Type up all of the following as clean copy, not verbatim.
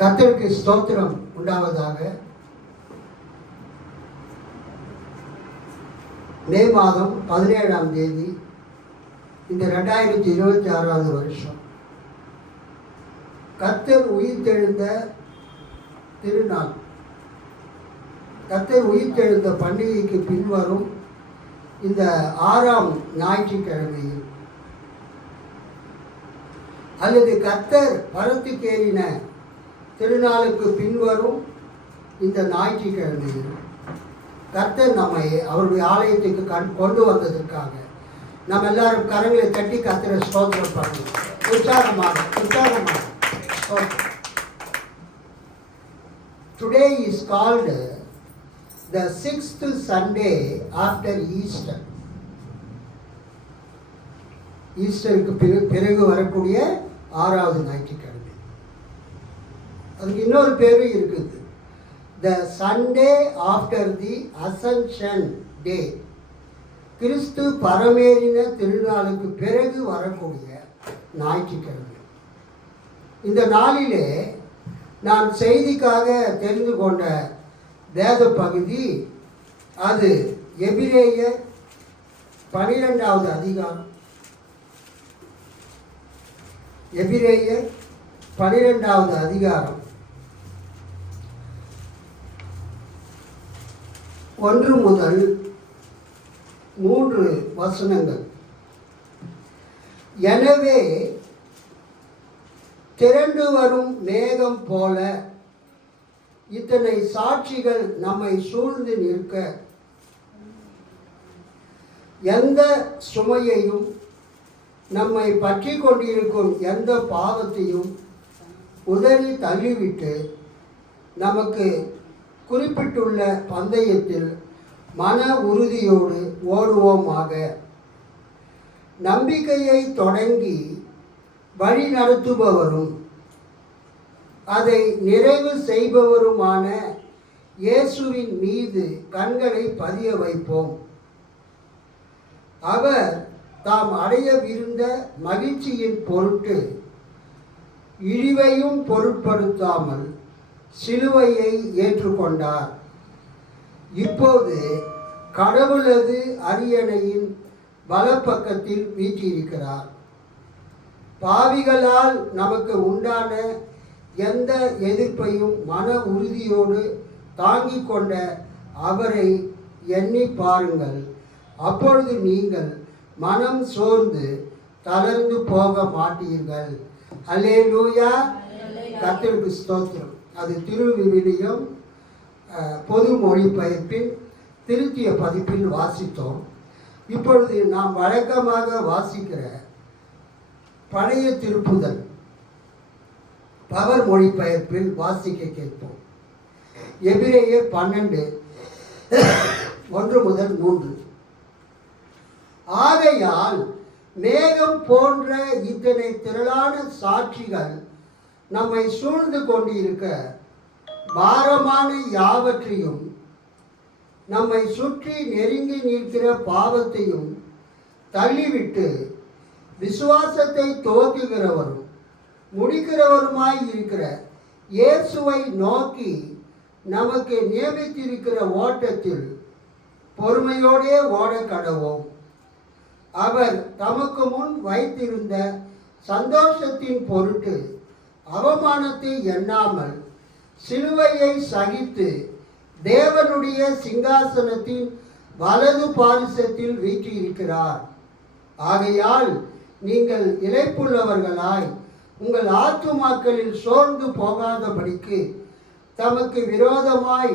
கர்த்தருக்கு ஸ்தோத்திரம் உண்டாவதாக. மே மாதம் 17ஆம் தேதி இந்த 2026 வருஷம் கர்த்தர் உயிர்த்தெழுந்த திருநாள். கர்த்தர் உயிர்த்தெழுந்த பண்டிகைக்கு பின்வரும் இந்த 6ஆம் ஞாயிற்றுக்கிழமையில் அல்லது கர்த்தர் பரத்துக்கேறின திருநாளுக்கு பின்வரும் இந்த ஞாயிற்றுக்கிழமையில் கர்த்தர் நம்மை அவருடைய ஆலயத்துக்கு கொண்டு வந்ததற்காக நம்ம எல்லாரும் கரங்களை தட்டி கர்த்தரை ஸ்தோத்திரம் பண்ணணும். உற்சாகமாக. Today is called the 6th Sunday after Easter. ஈஸ்டருக்கு பிறகு வரக்கூடிய 6வது ஞாயிற்றுக்கிழமை. அதுக்கு இன்னொரு பேரும் இருக்குது, the Sunday after the Ascension Day. கிறிஸ்து பரமேறின திருநாளுக்கு பிறகு வரக்கூடிய ஞாயிற்றுக்கிழமை. இந்த நாளிலே நான் செய்திக்காக தெரிந்து கொண்ட வேத பகுதி அது எபிரேயர் 12வது அதிகாரம். எபிரேயர் 12வது அதிகாரம் 1 முதல் 3 வசனங்கள். எனவே திரண்டு வரும் மேகம் போல இத்தனை சாட்சிகள் நம்மை சூழ்ந்து நிற்க எந்த சுமையையும் நம்மை பற்றி கொண்டிருக்கும் எந்த பாவத்தையும் உதறி தள்ளிவிட்டு நமக்கு குறிப்பிட்டுள்ள பந்தயத்தில் மன உறுதியோடு ஓடுவோமாக. நம்பிக்கையை தொடங்கி வழி நடத்துபவரும் அதை நிறைவு செய்பவருமான இயேசுவின் மீது கண்களை பதிய வைப்போம். அவர் தாம் அடையவிருந்த மகிழ்ச்சியின் பொருட்டு இழிவையும் பொருட்படுத்தாமல் சிலுவையை ஏற்றுக்கொண்டார். இப்போது கடவுளது அரியணையின் வலப்பக்கத்தில் வீற்றிருக்கிறார். பாவிகளால் நமக்கு உண்டான எந்த எதிர்ப்பையும் மன உறுதியோடு தாங்கிக் கொண்ட அவரை எண்ணி பாருங்கள். அப்பொழுது நீங்கள் மனம் சோர்ந்து தளர்ந்து போக மாட்டீர்கள். அல்லேலூயா. கர்த்தருக்கு ஸ்தோத்திரம். அது திருவிவிலியம் பொது மொழிபெயர்ப்பின் திருத்திய பதிப்பில் வாசித்தோம். இப்பொழுது நாம் வழக்கமாக வாசிக்கிற பழைய திருப்புதல் பவர் மொழிபெயர்ப்பில் வாசிக்க கேட்போம். எபிரேயர் 12 1 முதல் 3. ஆகையால் மேகம் போன்ற இத்தனை திரளான சாட்சிகள் நம்மை சூழ்ந்து கொண்டிருக்க பாரமான யாவற்றையும் நம்மை சுற்றி நெருங்கி நிற்கிற பாவத்தையும் தள்ளிவிட்டு விசுவாசத்தை துவக்குகிறவரும் முடிக்கிறவருமாய் இருக்கிற இயேசுவை நோக்கி நமக்கு நியமித்திருக்கிற ஓட்டத்தில் பொறுமையோடே ஓட கடவோம். அவர் தமக்கு முன் வைத்திருந்த சந்தோஷத்தின் பொருட்டு அவமானத்தை எண்ணாமல் சிலுவையை சகித்து தேவனுடைய சிங்காசனத்தின் வலது பாரிசத்தில் வீற்றிருக்கிறார். ஆகையால் நீங்கள் இளைப்புள்ளவர்களாய் உங்கள் ஆத்துமாக்களில் சோர்ந்து போகாதபடிக்கு தமக்கு விரோதமாய்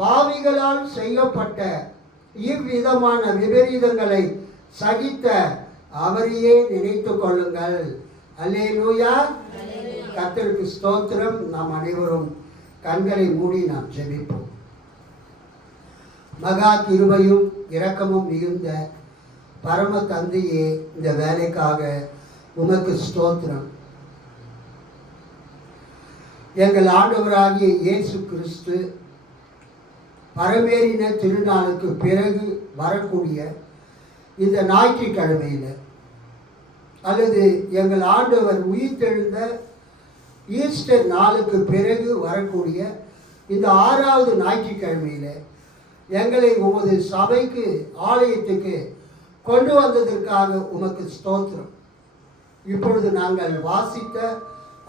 பாவிகளால் செய்யப்பட்ட இவ்விதமான விபரீதங்களை சகித்த அவரையே நினைத்து கொள்ளுங்கள். அல்லேலூயா. கர்த்தருக்கு ஸ்தோத்திரம். நாம் அனைவரும் கண்களை மூடி நாம் ஜெபிப்போம். மகா கிருபையும் இரக்கமும் மிகுந்த பரம தந்தையே, இந்த வேலைக்காக உமக்கு ஸ்தோத்திரம். எங்கள் ஆண்டவராகிய இயேசு கிறிஸ்து பரமேறின திருநாளுக்கு பிறகு வரக்கூடிய இந்த ஞாயிற்றுக்கிழமையில் அல்லது எங்கள் ஆண்டவர் உயிர்த்தெழுந்த ஈஸ்டர் நாளுக்கு பிறகு வரக்கூடிய இந்த 6வது ஞாயிற்றுக்கிழமையில் எங்களை உமது சபைக்கு ஆலயத்துக்கு கொண்டு வந்ததற்காக உமக்கு ஸ்தோத்திரம். இப்பொழுது நாங்கள் வாசித்த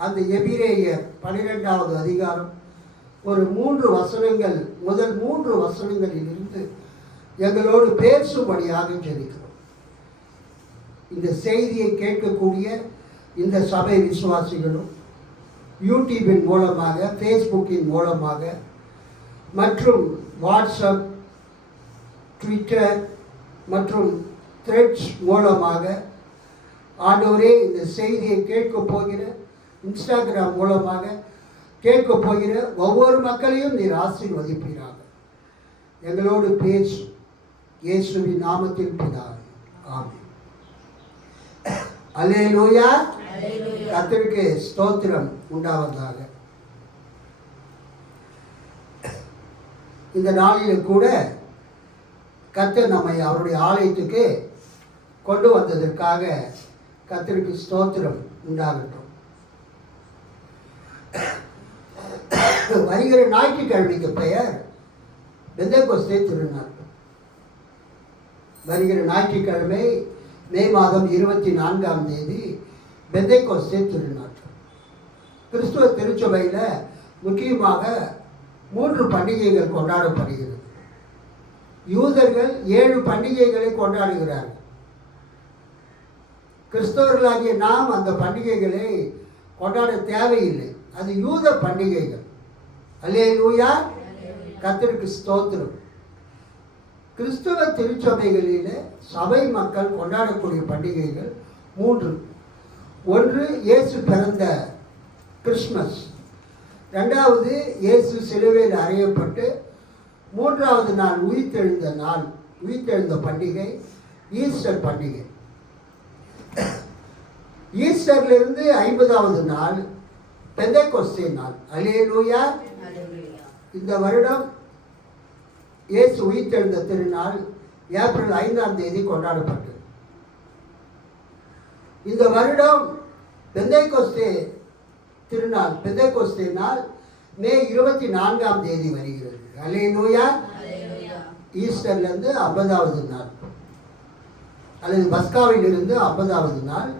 அந்த எபிரேயர் 12வது அதிகாரம் ஒரு 3 வசனங்கள், முதல் 3 வசனங்களிலிருந்து எங்களோடு பேசும்படியாக ஜெபிக்கிறோம். இந்த செய்தியை கேட்கக்கூடிய இந்த சபை விசுவாசிகளும் யூடியூபின் மூலமாக, ஃபேஸ்புக்கின் மூலமாக மற்றும் வாட்ஸ்அப், ட்விட்டர் மற்றும் த்ரெட்ஸ் மூலமாக ஆண்டவரே இந்த செய்தியை கேட்க போகிற, இன்ஸ்டாகிராம் மூலமாக கேட்க போகிற ஒவ்வொரு மக்களையும் நீர் ஆசீர்வதிப்பீராக. எங்களோடு பேசும் இயேசுவின் நாமத்தில் பிதாவே, ஆமென். அல்லேலூயா. கர்த்தருக்கு ஸ்தோத்திரம் உண்டாவதாக. இந்த நாளில் கூட கர்த்தர் நம்மை அவருடைய ஆலயத்துக்கு கொண்டு வந்ததற்காக கர்த்தருக்கு ஸ்தோத்திரம் உண்டாகட்டும். வருகிற ஞாயிற்றுக்கிழமைக்கு பெயர் பெந்தேகோஸ்தே திருநாள். வருகிற ஞாயிற்றுக்கிழமை மே மாதம் 24ஆம் தேதி பெந்தேகோஸ்தே திருநாள். கிறிஸ்துவ திருச்சபையில் முக்கியமாக 3 பண்டிகைகள் கொண்டாடப்படுகிறது. யூதர்கள் 7 பண்டிகைகளை கொண்டாடுகிறார்கள். கிறிஸ்தவர்களாகிய நாம் அந்த பண்டிகைகளை கொண்டாட தேவையில்லை. அது யூத பண்டிகைகள். அல்லேலூயா. கர்த்தருக்கு ஸ்தோத்திரம். கிறிஸ்துவ திருச்சபைகளில் சபை மக்கள் கொண்டாடக்கூடிய பண்டிகைகள் 3. ஒன்று இயேசு பிறந்த கிறிஸ்மஸ், 2வது இயேசு சிலுவையில் அறையப்பட்டு 3வது நாள் உயிர்த்தெழுந்த பண்டிகை ஈஸ்டர் பண்டிகை. ஈஸ்டர்லிருந்து 50வது நாள் பெந்தேகோஸ்தே நாள். அல்லேலூயா. இந்த வருடம் இயேசு உயிர்த்தெழுந்த திருநாள் ஏப்ரல் 5ஆம் தேதி கொண்டாடப்பட்டது. இந்த வருடம் பெந்தேகோஸ்தே திருநாள், பெந்தேகோஸ்தே நாள் மே 24ஆம் தேதி வருகிறது. அல்லேலூயா. ஈஸ்டர்லேருந்து 50வது நாள் அல்லது பஸ்காவிலிருந்து 50வது நாள்.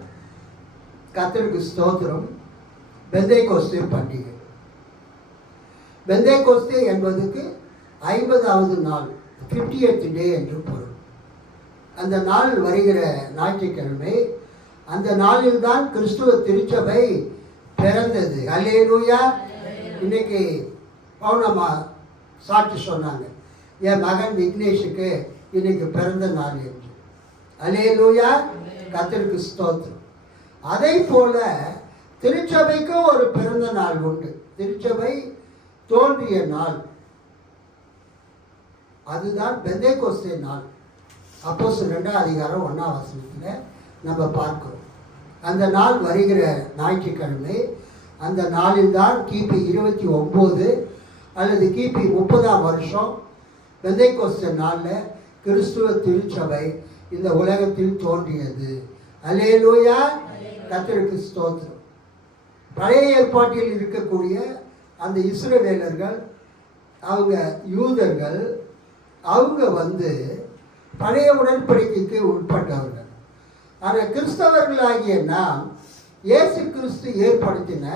கர்த்தருக்கு ஸ்தோத்திரம். பெந்தேகோஸ்தே பண்டிகை. பெந்தேகோஸ்தே என்பதுக்கு 50வது நாள், 50th டே என்று பொருள். அந்த நாள் வருகிற ஞாயிற்றுக்கிழமை. அந்த நாளில் தான் கிறிஸ்துவ திருச்சபை பிறந்தது. அல்லேலூயா. இன்னைக்கு பௌர்ணமா சாட்சி சொன்னாங்க, என் மகன் விக்னேஷுக்கு இன்னைக்கு பிறந்த நாள் என்று. அல்லேலூயா. கர்த்தருக்கு ஸ்தோத்திரம். அதை போல திருச்சபைக்கும் ஒரு பிறந்த நாள் உண்டு. திருச்சபை தோன்றிய நாள், அதுதான் பெந்தேகோஸ்தே நாள். அப்போஸ்தலர் 2ஆம் அதிகாரம் 1ஆம் வசனத்தில் நம்ம பார்க்கிறோம். அந்த நாள் வருகிற ஞாயிற்றுக்கிழமை. அந்த நாளில் தான் கிபி 29 அல்லது கிபி 30ஆம் வருஷம் பெந்தேகோஸ்தே நாளில் கிறிஸ்துவ திருச்சபை இந்த உலகத்தில் தோன்றியது. அல்லேலூயா. கர்த்தருக்கு ஸ்தோத்திரம். பழைய ஏற்பாட்டில் இருக்கக்கூடிய அந்த இஸ்ரவேலர்கள், அவங்க யூதர்கள், அவங்க பழைய உடன்படிக்கைக்கு உட்பட்டவர்கள். ஆனால் கிறிஸ்தவர்களாகிய நாம் இயேசு கிறிஸ்து ஏற்படுத்தின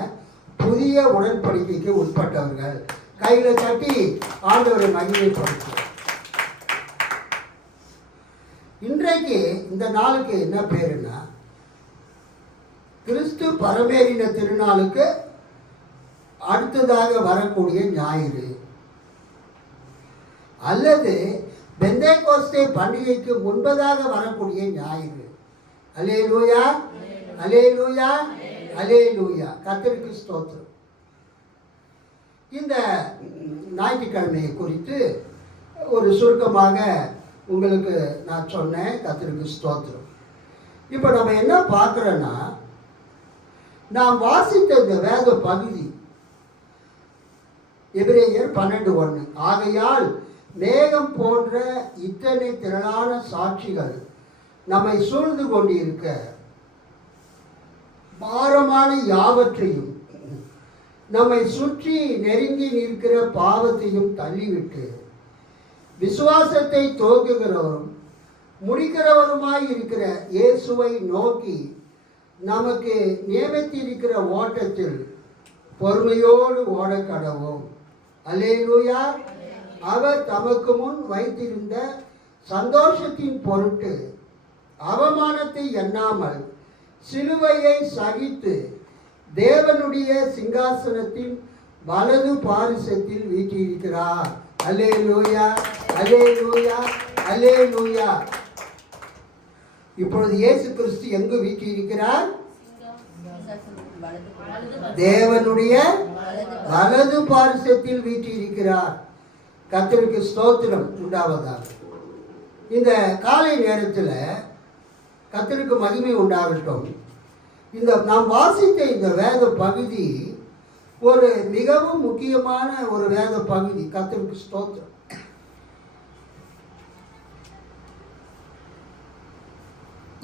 புதிய உடன்படிக்கைக்கு உட்பட்டவர்கள். கையில தட்டி ஆண்டவரை மகிமைப்படுத்துவோம். இன்றைக்கு இந்த நாளுக்கு என்ன பேருன்னா, கிறிஸ்து பரமேறின திருநாளுக்கு அடுத்ததாக வரக்கூடிய ஞாயிறு அல்லது பெந்தேகோஸ்தே பண்டிகைக்கு முன்பதாக வரக்கூடிய ஞாயிறு. அல்லேலூயா. அல்லேலூயா. அல்லேலூயா. கர்த்தருக்கு ஸ்தோத்திரம். இந்த ஞாயிற்றுக்கிழமையை குறித்து ஒரு சுருக்கமாக உங்களுக்கு நான் சொன்னேன். கர்த்தருக்கு ஸ்தோத்திரம். இப்போ நம்ம என்ன பார்க்குறோன்னா, நாம் வாசித்த இந்த வேத பகுதி எபிரேயர் 12:1. ஆகையால் மேகம் போன்ற இத்தனை திரளான சாட்சிகள் நம்மை சூழ்ந்து கொண்டிருக்க பாரமான யாவற்றையும் நம்மை சுற்றி நெருங்கி நிற்கிற பாவத்தையும் தள்ளிவிட்டு விசுவாசத்தை துவக்குகிறவரும் முடிக்கிறவருமாய் இருக்கிற இயேசுவை நோக்கி நமக்கு நியமித்திருக்கிற ஓட்டத்தில் பொறுமையோடு ஓட கடவோம். அல்லேலூயா. அவர் தமக்கு முன் வைத்திருந்த சந்தோஷத்தின் பொருட்டு அவமானத்தை எண்ணாமல் சிலுவையை சகித்து தேவனுடைய சிங்காசனத்தின் வலது பாரிசத்தில் வீற்றிருக்கிறார். அல்லேலூயா, அல்லேலூயா, அல்லேலூயா. இப்பொழுது இயேசு கிறிஸ்து எங்கு வீற்றிருக்கிறார்? தேவனுடைய வலது பாரிசத்தில் வீற்றிருக்கிறார். கர்த்தருக்கு ஸ்தோத்திரம் உண்டாவதாக. இந்த காலை நேரத்தில் கர்த்தருக்கு மகிமை உண்டாகட்டும். இந்த நாம் வாசித்த இந்த வேத பகுதி ஒரு மிகவும் முக்கியமான ஒரு வேத பகுதி. கர்த்தருக்கு ஸ்தோத்திரம்.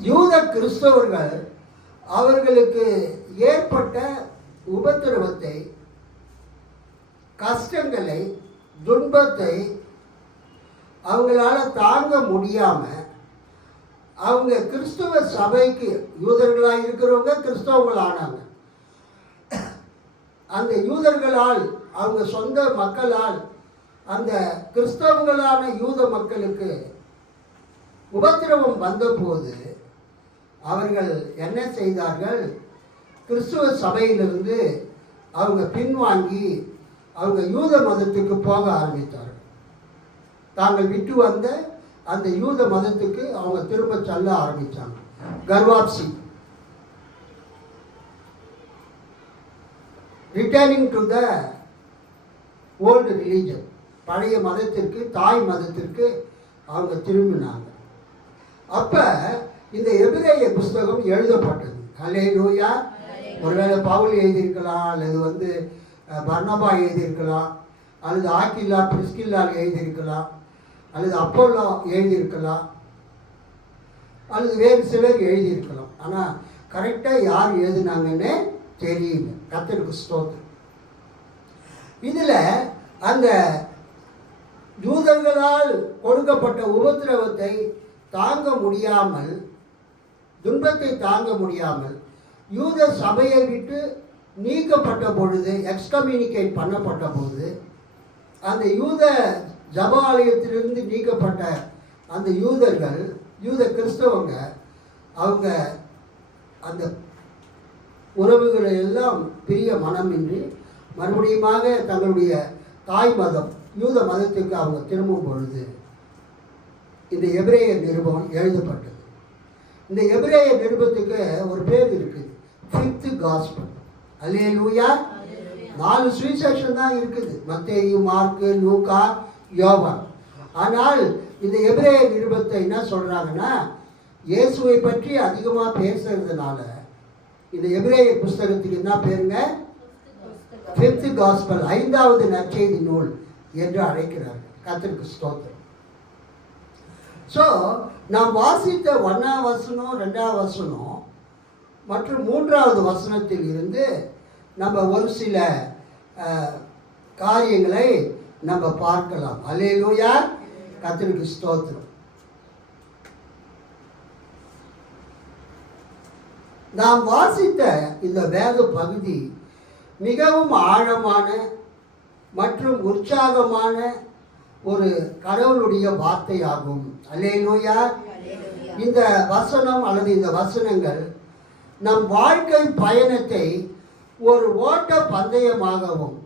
யூத கிறிஸ்தவர்கள் அவர்களுக்கு ஏற்பட்ட உபத்திரவத்தை, கஷ்டங்களை, துன்பத்தை அவங்களால தாங்க முடியாம அவங்க கிறிஸ்துவ சபைக்கு, யூதர்களாக இருக்கிறவங்க கிறிஸ்தவங்களானாங்க. அந்த யூதர்களால், அவங்க சொந்த மக்களால், அந்த கிறிஸ்தவங்களான யூத மக்களுக்கு உபத்திரவம் வந்தபோது அவர்கள் என்ன செய்தார்கள்? கிறிஸ்துவ சபையிலிருந்து அவங்க பின்வாங்கி அவங்க யூத மதத்துக்கு போக ஆரம்பித்தார்கள். தாங்கள் விட்டு வந்த அந்த யூத மதத்துக்கு அவங்க திரும்ப செல்ல ஆரம்பித்தாங்க. Ghar wapsi, returning to the old religion, பழைய மதத்திற்கு, தாய் மதத்திற்கு அவங்க திரும்பினாங்க. அப்ப இந்த எபிரேய புஸ்தகம் எழுதப்பட்டது. அல்லேலூயா. ஒருவேளை பவுல் எழுதியிருக்கலாம், அல்லது பர்னபா எழுதியிருக்கலாம், அல்லது ஆக்கில்லா பிரிஸ்கில்லால் எழுதியிருக்கலாம், அல்லது அப்போல்லோ எழுதியிருக்கலாம், அல்லது வேறு சிலர் எழுதியிருக்கலாம். ஆனால் கரெக்டாக யார் எழுதினாங்கன்னு தெரியல. கர்த்தருக்கு ஸ்தோத்திரம். இதில் அந்த யூதர்களால் கொடுக்கப்பட்ட உபத்திரவத்தை தாங்க முடியாமல், துன்பத்தை தாங்க முடியாமல் யூத சபையை விட்டு நீக்கப்பட்ட பொழுது, எக்ஸ்கம்யூனிகேட் பண்ணப்பட்ட போது, அந்த யூத ஜபாலயத்திலிருந்து நீக்கப்பட்ட அந்த யூதர்கள், யூத கிறிஸ்தவங்க, அவங்க அந்த உறவுகளை எல்லாம் பிரிய மனமின்றி மறுபடியுமாக தங்களுடைய தாய் மதம், யூத மதத்துக்கு அவங்க திரும்பும் பொழுது இந்த எபிரேய நிருபம் எழுதப்பட்டது. இந்த எபிரேய நிருபத்துக்கு ஒரு பேர் இருக்குது, ஃபிஃப்த் காஸ்பல். அல்லேலூயா. 4 சுவிசேஷம் தான் இருக்குது, மத்தேயு, மார்க்கு, லூக்கா, யோவான். ஆனால் இந்த எபிரேய நிருபத்தை என்ன சொல்றாங்கன்னா, இயேசுவை பற்றி அதிகமாக பேசுறதுனால இந்த எபிரேய புஸ்தகத்துக்கு என்ன பேருங்க? ஃபிஃப்த் காஸ்பல், 5வது நற்செய்தி நூல் என்று அழைக்கிறார்கள். கர்த்தருக்கு ஸ்தோத்திரம். ஸோ நாம் வாசித்த 1ஆம் வசனம், 2ஆம் வசனம் மற்றும் 3வது வசனத்தில் இருந்து நம்ம ஒரு சில காரியங்களை நம்ம பார்க்கலாம். அல்லேலூயா. கர்த்தருக்கு ஸ்தோத்திரம். நாம் வாசித்த இந்த வேத பகுதி மிகவும் ஆழமான மற்றும் உற்சாகமான ஒரு கடவுளுடைய வார்த்தையாகும். அல்லேலூயா. இந்த வசனம் அல்லது இந்த வசனங்கள் நம் வாழ்க்கை பயணத்தை ஒரு ஓட்ட பந்தயமாகவும்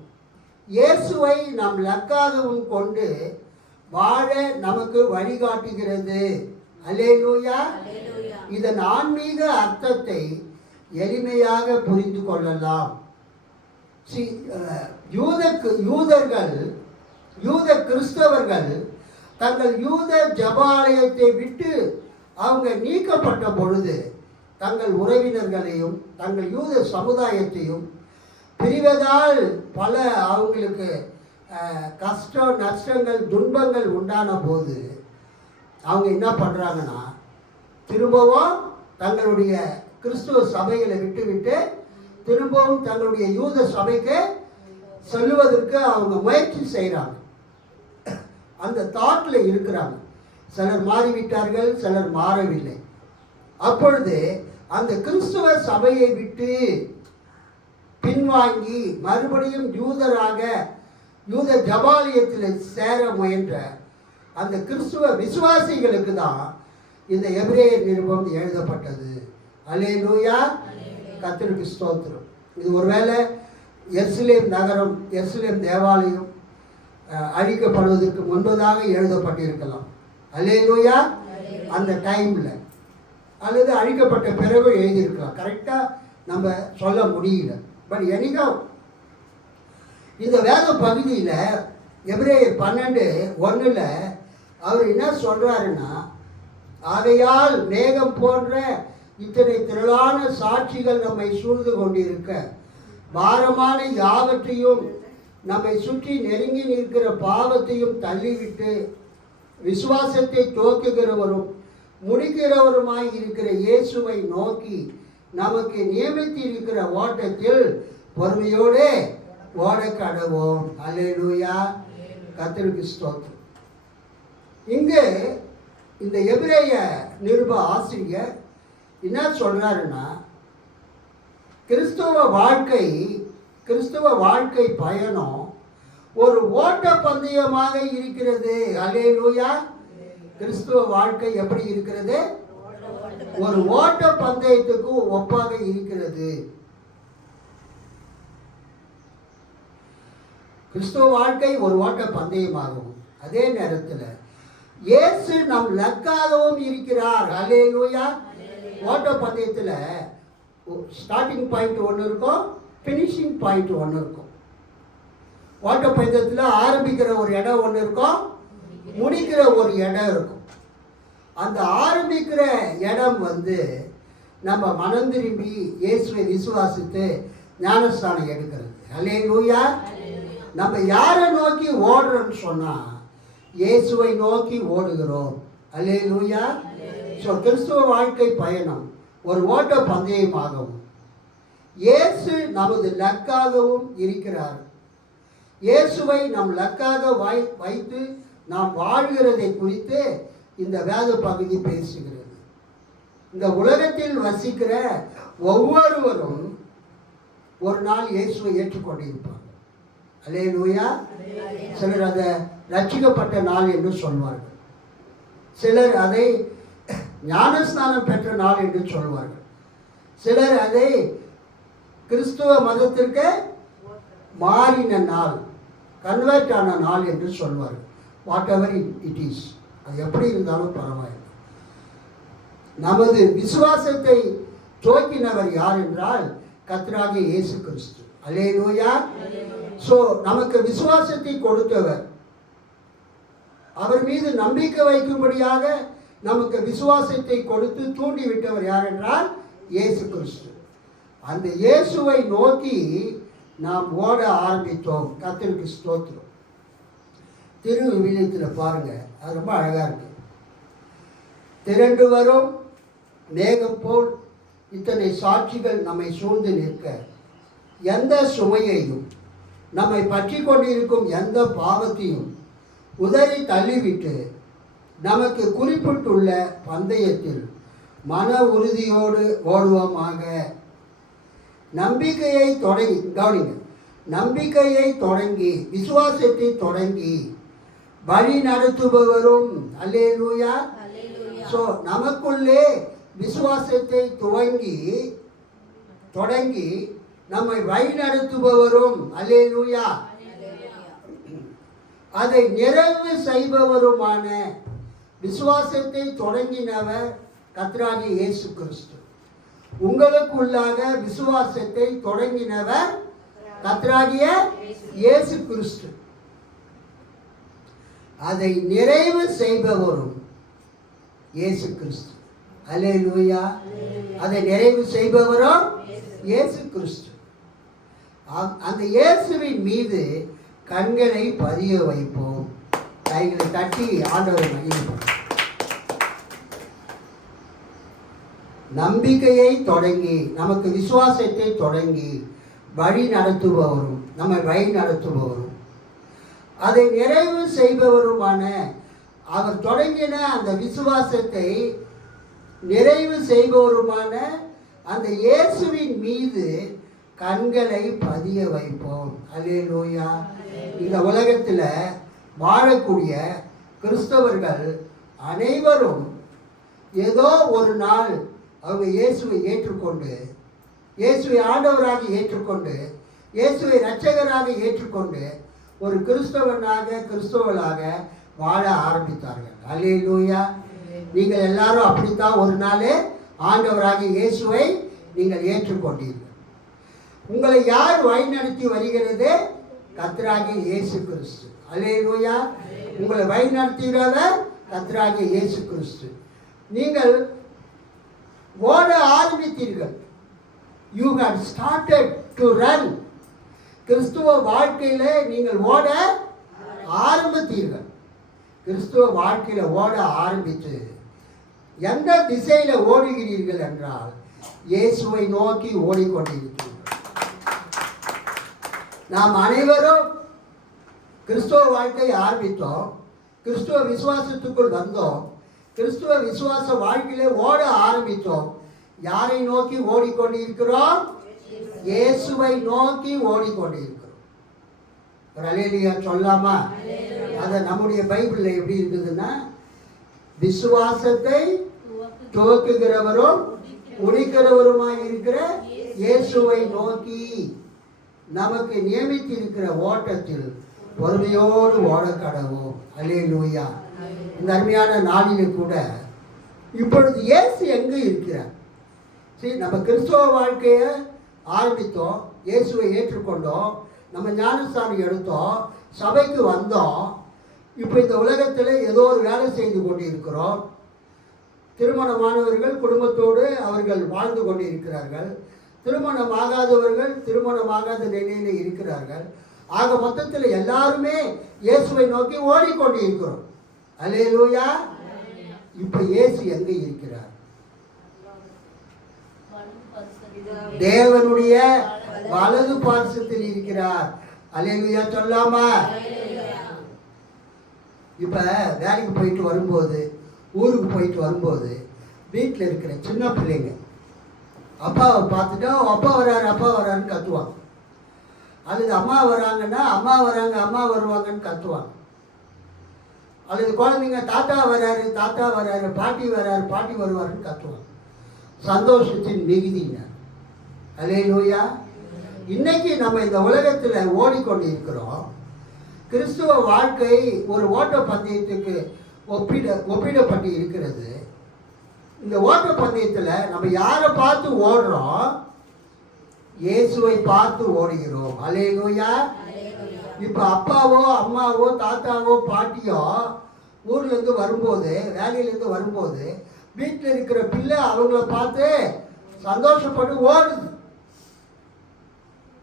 இயேசுவை நம் லக்காகவும் கொண்டு வாழ நமக்கு வழிகாட்டுகிறது. அல்லேலூயா. இதன் ஆன்மீக அர்த்தத்தை எளிமையாக புரிந்து கொள்ளலாம். யூத கிறிஸ்தவர்கள் தங்கள் யூத ஜபாலயத்தை விட்டு அவங்க நீக்கப்பட்ட பொழுது தங்கள் உறவினர்களையும் தங்கள் யூத சமுதாயத்தையும் பிரிவதால் பல அவங்களுக்கு கஷ்டம், நஷ்டங்கள், துன்பங்கள் உண்டான போது அவங்க என்ன பண்ணுறாங்கன்னா, திரும்பவும் தங்களுடைய கிறிஸ்துவ சபைகளை விட்டுவிட்டு திரும்பவும் தங்களுடைய யூத சபைக்கு சொல்லுவதற்கு அவங்க முயற்சி செய்கிறாங்க, அந்த தாட்டில் இருக்கிறாங்க. சிலர் மாறிவிட்டார்கள், சிலர் மாறவில்லை. அப்பொழுது அந்த கிறிஸ்துவ சபையை விட்டு பின்வாங்கி மறுபடியும் யூத ஜபாலயத்தில் சேர முயன்ற அந்த கிறிஸ்துவ விசுவாசிகளுக்கு தான் இந்த எபிரேயர் நிருபம் எழுதப்பட்டது. அல்லேலூயா, கர்த்தருக்கு ஸ்தோத்திரம். இது ஒருவேளை எருசலேம் நகரம், எருசலேம் தேவாலயம் அழிக்கப்படுவதற்கு முன்பதாக எழுதப்பட்டிருக்கலாம். அல்லேலூயா, அந்த டைமில், அல்லது அழிக்கப்பட்ட பிறகு எழுதியிருக்கலாம். கரெக்டாக நம்ம சொல்ல முடியல. பட் எனிகோ இந்த வேத பகுதியில் எபிரேயர் 12:1 அவர் என்ன சொல்கிறாருன்னா, ஆகையால் மேகம் போன்ற இத்தனை திரளான சாட்சிகள் நம்மை சூழ்ந்து கொண்டிருக்க, பாரமான யாவற்றையும் நம்மை சுற்றி நெருங்கி நிற்கிற பாவத்தையும் தள்ளிவிட்டு விசுவாசத்தை துவக்குகிறவரும் முடிக்கிறவருமாய் இருக்கிற இயேசுவை நோக்கி நமக்கு நியமித்து இருக்கிற ஓட்டத்தில் பொறுமையோடு ஓட கடவோம். அல்லேலூயா, கர்த்தருக்கு ஸ்தோத்திரம். இங்கு இந்த எபிரேய நிருப ஆசிரியர் என்ன சொல்றாருன்னா, கிறிஸ்துவ வாழ்க்கை பயணம் ஒரு ஓட்ட பந்தயமாக இருக்கிறது. அல்லேலூயா, கிறிஸ்துவ வாழ்க்கை எப்படி இருக்கிறது? ஒரு ஓட்ட பந்தயத்துக்கு ஒப்பாக இருக்கிறது. கிறிஸ்துவ வாழ்க்கை ஒரு ஓட்ட பந்தயமாகவும் அதே நேரத்தில் இயேசு நம் லக்காகவும் இருக்கிறார். அல்லேலூயா, ஓட்ட பந்தயத்தில் ஸ்டார்டிங் பாயிண்ட் ஒன்று இருக்கும், ஃபினிஷிங் பாயிண்ட் ஒன்று இருக்கும். ஓட்ட பந்தயத்தில் ஆரம்பிக்கிற ஒரு இடம் ஒன்று இருக்கும், முடிக்கிற ஒரு இடம் இருக்கும். அந்த ஆரம்பிக்கிற இடம் நம்ம மனம் திரும்பி இயேசுவை விசுவாசித்து ஞானஸ்தானம் எடுக்கிறது. அல்லேலூயா, நம்ம யாரை நோக்கி ஓடுறோம்னு சொன்னால் இயேசுவை நோக்கி ஓடுகிறோம். அல்லேலூயா. ஸோ கிறிஸ்துவ வாழ்க்கை பயணம் ஒரு ஓட்ட பந்தயமாகவும் இயேசு நமது லக்காகவும் இருக்கிறார். இயேசுவை நம் லக்காக வைத்து நாம் வாழ்கிறதை குறித்து இந்த வேத பகுதி பேசுகிறது. இந்த உலகத்தில் வசிக்கிற ஒவ்வொருவரும் ஒரு நாள் இயேசுவை ஏற்றுக்கொண்டிருப்பார். அல்லேலூயா. சிலர் அதை ரட்சிக்கப்பட்ட நாள் என்று சொல்வார்கள், சிலர் அதை ஞானஸ்நானம் பெற்ற நாள் என்று சொல்வார்கள், சிலர் அதை கிறிஸ்துவ மதத்திற்கு மாறின நாள், கன்வெர்ட் ஆன நாள் என்று சொல்வார்கள். வாட் எவர் இட் இஸ், அது எப்படி இருந்தாலும் பரவாயில்லை. நமது விசுவாசத்தை துவக்கினவர் யார் என்றால் கர்த்தராகிய இயேசு கிறிஸ்து. அல்லேலூயா. ஸோ நமக்கு விசுவாசத்தை கொடுத்தவர், அவர் மீது நம்பிக்கை வைக்கும்படியாக நமக்கு விசுவாசத்தை கொடுத்து தூண்டிவிட்டவர் யார் என்றால் இயேசு கிறிஸ்து. அந்த இயேசுவை நோக்கி நாம் ஓட ஆரம்பித்தோம். கர்த்தருக்கு ஸ்தோத்திரம். திருவிவிலியத்தில் பாருங்க, அது ரொம்ப அழகா இருக்கு. திரண்டு வரும் மேகம் போல் இத்தனை சாட்சிகள் நம்மை சூழ்ந்து நிற்க, எந்த சுமையையும் நம்மை பற்றி கொண்டிருக்கும் எந்த பாவத்தையும் உதறி தள்ளிவிட்டு நமக்கு குறிப்பிட்டுள்ள பந்தயத்தில் மன உறுதியோடு ஓடுவோமாக. நம்பிக்கையை தொடங்கி, கவனிங்க, நம்பிக்கையை தொடங்கி விசுவாசத்தை தொடங்கி வழி நடத்துபவரும். அல்லேலூயா. ஸோ நமக்குள்ளே விசுவாசத்தை தொடங்கி நம்மை வழி நடத்துபவரும். அல்லேலூயா. அதை நிறைவு செய்பவருமான விசுவாசத்தை தொடங்கினவர் கர்த்தராகிய இயேசு கிறிஸ்து. உங்களுக்குள்ளாக விசுவாசத்தை தொடங்கினவர் கர்த்தராகிய இயேசு கிறிஸ்து. அதை நிறைவு செய்பவரும் இயேசு கிறிஸ்து. அல்லேலூயா. அதை நிறைவு செய்பவரும் இயேசு கிறிஸ்து. அந்த இயேசுவின் மீது கண்களை பதிய வைப்போம். கைகளை தட்டி ஆண்டவரை மகிழ்வோம். நம்பிக்கையை தொடங்கி நமக்கு விசுவாசத்தை தொடங்கி வழி நடத்துபவரும் நம்மை வழி நடத்துபவரும் அதை நிறைவு செய்பவருமான அவர் தொடங்கின அந்த விசுவாசத்தை நிறைவு செய்பவருமான அந்த இயேசுவின் மீது கண்களை பதிய வைப்போம். அல்லேலூயா. இந்த உலகத்தில் வாழக்கூடிய கிறிஸ்தவர்கள் அனைவரும் ஏதோ ஒரு நாள் அவங்க இயேசுவை ஏற்றுக்கொண்டு, இயேசுவை ஆண்டவராக ஏற்றுக்கொண்டு, இயேசுவை இரட்சகராக ஏற்றுக்கொண்டு ஒரு கிறிஸ்தவளாக வாழ ஆரம்பித்தார்கள். அல்லேலூயா. நீங்கள் எல்லாரும் அப்படித்தான் ஒரு நாள் ஆண்டவராக இயேசுவை நீங்கள் ஏற்றுக்கொண்டீர்கள். உங்களை யார் வழிநடத்தி வருகிறது? கர்த்தராகிய இயேசு கிறிஸ்து. அல்லேலூயா. உங்களை வழிநடத்துகிறவர் கர்த்தராகிய இயேசு கிறிஸ்து. நீங்கள் ஓட ஆரம்பித்தீர்கள். You have started to run. கிறிஸ்துவ வாழ்க்கையில நீங்கள் ஓட ஆரம்பித்தீர்கள். கிறிஸ்துவ வாழ்க்கையில ஓட ஆரம்பித்து எந்த திசையில ஓடுகிறீர்கள் என்றால் இயேசுவை நோக்கி ஓடிக்கொண்டிருக்கிறீர்கள். நாம் அனைவரும் கிறிஸ்துவ வாழ்க்கையை ஆரம்பித்தோம், கிறிஸ்துவ விசுவாசத்துக்குள் வந்தோம், கிறிஸ்துவ விசுவாச வாழ்க்கையிலே ஓட ஆரம்பித்தோம். யாரை நோக்கி ஓடிக்கொண்டிருக்கிறோம்? இயேசுவை நோக்கி ஓடிக்கொண்டிருக்கிறோம். ஒரு அல்லேலூயா சொல்லாமா? அது நம்முடைய பைபிள்ல எப்படி இருக்குதுன்னா, விசுவாசத்தை துவக்குகிறவரும் முடிக்கிறவருமாய் இருக்கிற இயேசுவை நோக்கி நமக்கு நியமித்திருக்கிற ஓட்டத்தில் பொறுமையோடு ஓட கடவோம். அல்லேலூயா. இந்த அருமையான நாளிலே கூட இப்பொழுது இயேசு எங்கு இருக்கிறார்? சரி, நம்ம கிறிஸ்தவ வாழ்க்கையை ஆரம்பித்தோம், இயேசுவை ஏற்றுக்கொண்டோம், நம்ம ஞானஸ்தானம் எடுத்தோம், சபைக்கு வந்தோம். இப்போ இந்த உலகத்தில் ஏதோ ஒரு வேலை செய்து கொண்டு இருக்கிறோம். திருமணமானவர்கள் குடும்பத்தோடு அவர்கள் வாழ்ந்து கொண்டு இருக்கிறார்கள். திருமணமாகாதவர்கள் திருமணமாகாத நிலையில் இருக்கிறார்கள். ஆக மொத்தத்தில் எல்லாருமே இயேசுவை நோக்கி ஓடிக்கொண்டு இருக்கிறோம். அல்லேலூயா. இப்ப இயேசு எங்க இருக்கிறார்? தேவனுடைய வலது பார்சத்தில் இருக்கிறார். அல்லேலூயா சொல்லாமா? இப்ப வேலைக்கு போயிட்டு வரும்போது, ஊருக்கு போயிட்டு வரும்போது வீட்டில் இருக்கிற சின்ன பிள்ளைங்க அப்பாவை பார்த்துட்டா அப்பா வராருன்னு கத்துவாங்க. அல்லது அம்மா வராங்கன்னா அம்மா வருவாங்கன்னு கத்துவாங்க. அல்லது குழந்தைங்க தாத்தா வராரு, பாட்டி வருவாருன்னு கத்துவாங்க. சந்தோஷத்தின் மிகுதிங்க. அல்லேலூயா. இன்னைக்கு நம்ம இந்த உலகத்தில் ஓடிக்கொண்டு இருக்கிறோம். கிறிஸ்துவ வாழ்க்கை ஒரு ஓட்ட பந்தயத்துக்கு ஒப்பிடப்பட்டு இருக்கிறது. இந்த ஓட்ட பந்தயத்தில் நம்ம யாரை பார்த்து ஓடுறோம்? இயேசுவை பார்த்து ஓடுகிறோம். அல்லேலூயா. இப்போ அப்பாவோ அம்மாவோ தாத்தாவோ பாட்டியோ ஊர்லேருந்து வரும்போது, வேலையிலேருந்து வரும்போது வீட்டில் இருக்கிற பிள்ளை அவங்கள பார்த்து சந்தோஷப்பட்டு ஓடுது.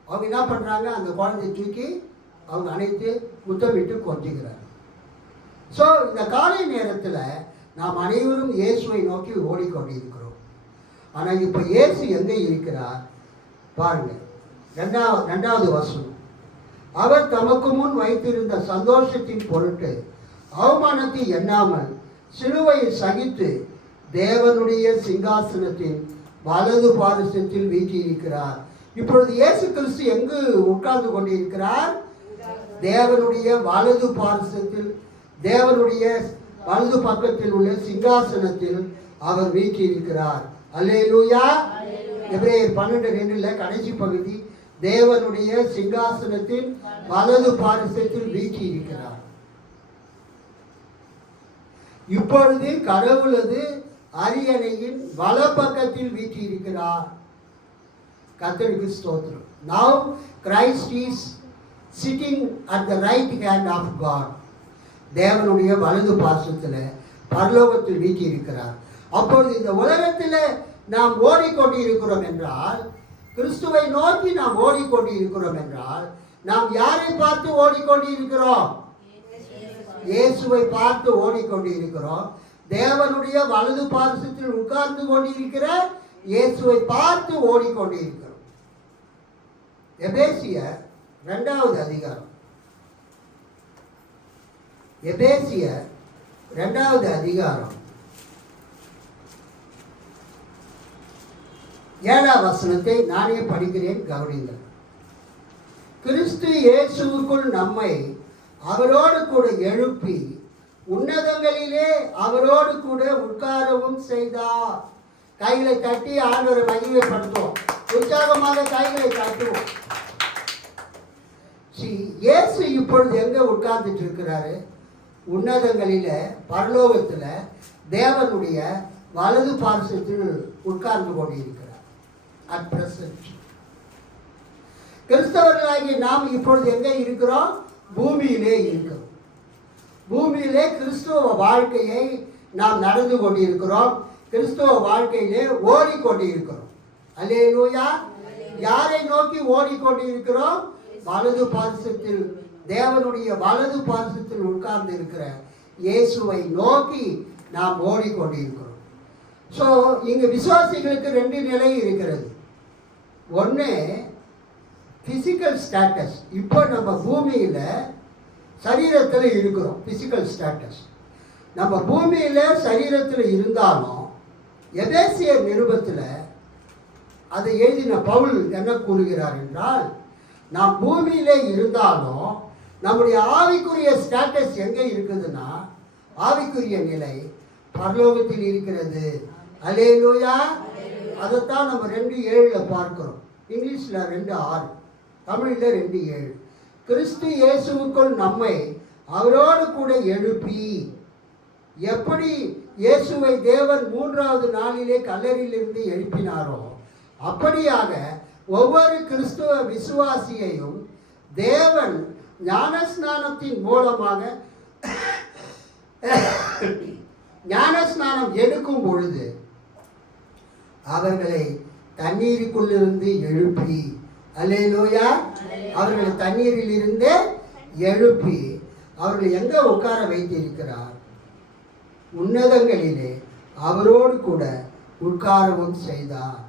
அவங்க என்ன பண்ணுறாங்க? அந்த குழந்தையை தூக்கி அவங்க அனைத்து முத்தமிட்டு கொஞ்சுகிறார். ஸோ இந்த காலை நேரத்தில் நாம் அனைவரும் இயேசுவை நோக்கி ஓடிக்கொண்டிருக்கிறோம். ஆனால் இப்போ இயேசு எங்கே இருக்கிறார் பாருங்க. ரெண்டாவது வசனம். அவர் தமக்கு முன் வைத்திருந்த சந்தோஷத்தின் பொருட்டு அவமானத்தை எண்ணாமல் சிலுவையை சகித்து தேவனுடைய சிங்காசனத்தின் வலது பாரிசத்தில் வீற்றிருக்கிறார். இப்பொழுது இயேசு கிறிஸ்து எங்கு உட்கார்ந்து கொண்டிருக்கிறார்? தேவனுடைய வலது பாரிசத்தில், தேவனுடைய வலது பக்கத்தில் உள்ள சிங்காசனத்தில் அவர் வீற்றிருக்கிறார். அல்லேலூயா. எபிரேயர் 12:2 கடைசி பகுதி, தேவனுடைய சிங்காசனத்தின் வலது பாரிசத்தில் வீற்றிருக்கிறார். இப்பொழுது கடவுளது அரியணையின் வலப்பக்கத்தில் வீற்றிருக்கிறார். கர்த்தருக்கு ஸ்தோத்திரம். Now Christ is sitting at the right hand of God. தேவனுடைய வலது பாரிசத்தில் பரலோகத்தில் வீற்றிருக்கிறார். அப்பொழுது இந்த உலகத்தில் நாம் ஓடிக்கொண்டிருக்கிறோம் என்றால், கிறிஸ்துவை நோக்கி நாம் ஓடிக்கொண்டிருக்கிறோம் என்றால், நாம் யாரை பார்த்து ஓடிக்கொண்டிருக்கிறோம்? இயேசுவை பார்த்து ஓடிக்கொண்டிருக்கிறோம். தேவனுடைய வலது பாரிசத்தில் உட்கார்ந்து கொண்டிருக்கிற இயேசுவை பார்த்து ஓடிக்கொண்டிருக்கிறோம். எபேசியர் 2வது அதிகாரம். எபேசியர் 2வது அதிகாரம் 7ஆம் வசனத்தை நானே படிக்கிறேன், கவனியுங்கள். கிறிஸ்து இயேசுவுக்குள் நம்மை அவரோடு கூட எழுப்பி உன்னதங்களிலே அவரோடு கூட உட்காரவும் செய்தார். கைகளை தட்டி ஆண்டவரை மகிமைப்படுத்துவோம். உற்சாகமாக கைகளை தட்டுவோம். இயேசு இப்பொழுது எங்க உட்கார்ந்துட்டு இருக்கிறாரு? உன்னதங்களில, பரலோகத்துல தேவனுடைய வலது பார்சத்தில் உட்கார்ந்து கொண்டிருக்கிறார். அட் பிரசன்ட் கிறிஸ்தவர்களாகிய நாம் இப்பொழுது எங்க இருக்கிறோம்? பூமியிலே இருக்கிறோம். பூமியிலே கிறிஸ்துவ வாழ்க்கையை நாம் நடந்து கொண்டிருக்கிறோம். கிறிஸ்துவ வாழ்க்கையிலே ஓடிக்கொண்டிருக்கிறோம். அல்லேலூயா. யாரை நோக்கி ஓடிக்கொண்டிருக்கிறோம்? வலது பார்சத்தில், தேவனுடைய வலது பார்சத்தில் உட்கார்ந்து இருக்கிற இயேசுவை நோக்கி நாம் ஓடிக்கொண்டிருக்கிறோம். ஸோ இங்கு விசுவாசிகளுக்கு 2 நிலை இருக்கிறது. ஒன்று பிசிக்கல் ஸ்டேட்டஸ். இப்போ நம்ம பூமியில் சரீரத்தில் இருக்கிறோம். பிசிக்கல் ஸ்டேட்டஸ் நம்ம பூமியில் சரீரத்தில் இருந்தாலும் எபேசியர் நிருபத்தில் அதை எழுதின பவுல் என்ன கூறுகிறார் என்றால், நாம் பூமியிலே இருந்தாலும் நம்முடைய ஆவிக்குரிய ஸ்டேட்டஸ் எங்கே இருக்குதுன்னா, ஆவிக்குரிய நிலை பரலோகத்தில் இருக்கிறது. அல்லேலூயா. அதைத்தான் நம்ம 2:7 பார்க்கிறோம். இங்கிலீஷில் 2:6, தமிழில் 2:7. கிறிஸ்து இயேசுவுக்குள் நம்மை அவரோடு கூட எழுப்பி, எப்படி இயேசுவை தேவன் 3வது நாளிலே கல்லறையிலிருந்து எழுப்பினாரோ அப்படியாக ஒவ்வொரு கிறிஸ்துவ விசுவாசியையும் தேவன் ஞானஸ்நானத்தின் மூலமாக ஞானஸ்நானம் எடுக்கும் பொழுது அவர்களை தண்ணீருக்குள்ளிருந்து எழுப்பி, அல்லேலூயா, அவர்களை தண்ணீரில் இருந்து எழுப்பி அவர்களை எங்க உட்கார வைத்திருக்கிறார்? உன்னதங்களிலே அவரோடு கூட உட்காரவும் செய்தார்.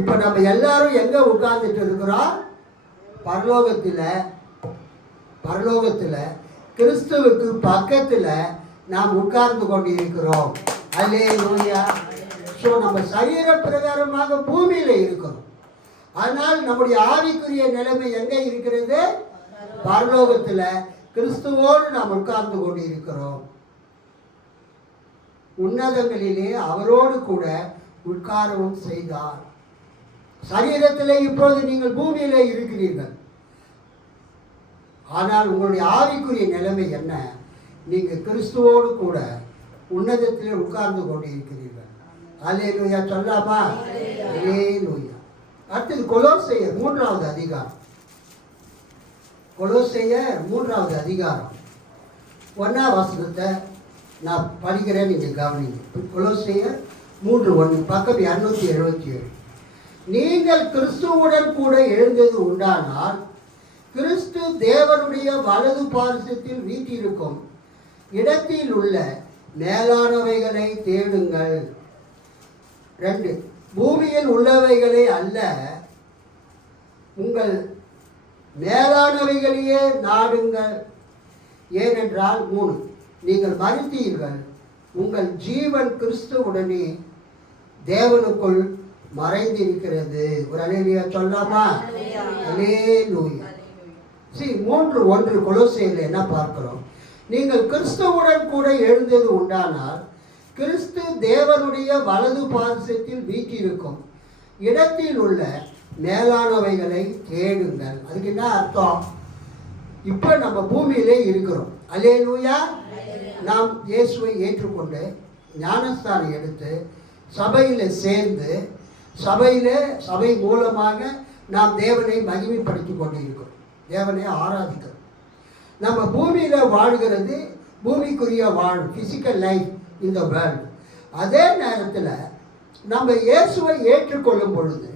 இப்ப நம்ம எல்லாரும் எங்க உட்கார்ந்துட்டு இருக்கிறோம்? பரலோகத்தில் கிறிஸ்துவுக்கு பக்கத்தில் நாம் உட்கார்ந்து கொண்டிருக்கிறோம். அல்லேலூயா. ஸோ நம்ம சரீர பிரகாரமாக பூமியில இருக்கிறோம். ஆனால் நம்முடைய ஆவிக்குரிய நிலைமை எங்க இருக்கிறது? பரலோகத்தில் கிறிஸ்துவோடு நாம் உட்கார்ந்து கொண்டு இருக்கிறோம். உன்னதங்களிலே அவரோடு கூட உட்காரவும் செய்தார். சரீரத்திலே இப்போது நீங்கள் பூமியிலே இருக்கிறீர்கள். ஆனால் உங்களுடைய ஆவிக்குரிய நிலைமை என்ன? நீங்கள் கிறிஸ்துவோடு கூட உன்னதத்திலே உட்கார்ந்து கொண்டு இருக்கிறீர்கள். அல்லேலூயா சொல்லாமா? அல்லேலூயா. அடுத்தது கொலோசையர் 3வது அதிகாரம். கொலோசையர் 3வது அதிகாரம் 1ஆம் வசனத்தை நான் படிக்கிறேன், நீங்கள் கவனிங்க. கொலோசையர் 3:1, பக்கம் 277. நீங்கள் கிறிஸ்துவுடன் கூட எழுந்தது உண்டானால் கிறிஸ்து தேவனுடைய வலது பார்சத்தில் வீற்றிருக்கும் இடத்தில் உள்ள மேலானவைகளை தேடுங்கள். 2, பூமியில் உள்ளவைகளை அல்ல, உங்கள் மேலானவைகளையே நாடுங்கள். ஏனென்றால் 3, நீங்கள் மரித்தீர்கள், உங்கள் ஜீவன் கிறிஸ்துவுடனே தேவனுக்குள் மறைந்திருக்கிறது. ஒரு அல்லேலூயா சொல்லாமா? அல்லேலூயா. 3:1 கொலோசையில் என்ன பார்க்கிறோம்? நீங்கள் கிறிஸ்துவுடன் கூட எழுந்தது உண்டானால் கிறிஸ்து தேவனுடைய வலது பார்சத்தில் வீற்றிருக்கும் இடத்தில் உள்ள மேலானவைகளை தேடுங்கள். அதுக்கு என்ன அர்த்தம்? இப்போ நம்ம பூமியிலே இருக்கிறோம். அல்லேலூயா. நாம் இயேசுவை ஏற்றுக்கொண்டு ஞானஸ்தானம் எடுத்து சபையில் சேர்ந்து சபை மூலமாக நாம் தேவனை மகிமைப்படுத்தி கொண்டு இருக்கிறோம். தேவனை ஆராதிக்கிறோம். நம்ம பூமியில் வாழ்கிறது பூமிக்குரிய வாழ்வு, physical life in the world. அதே நேரத்தில் நம்ம இயேசுவை ஏற்றுக்கொள்ளும் பொழுது,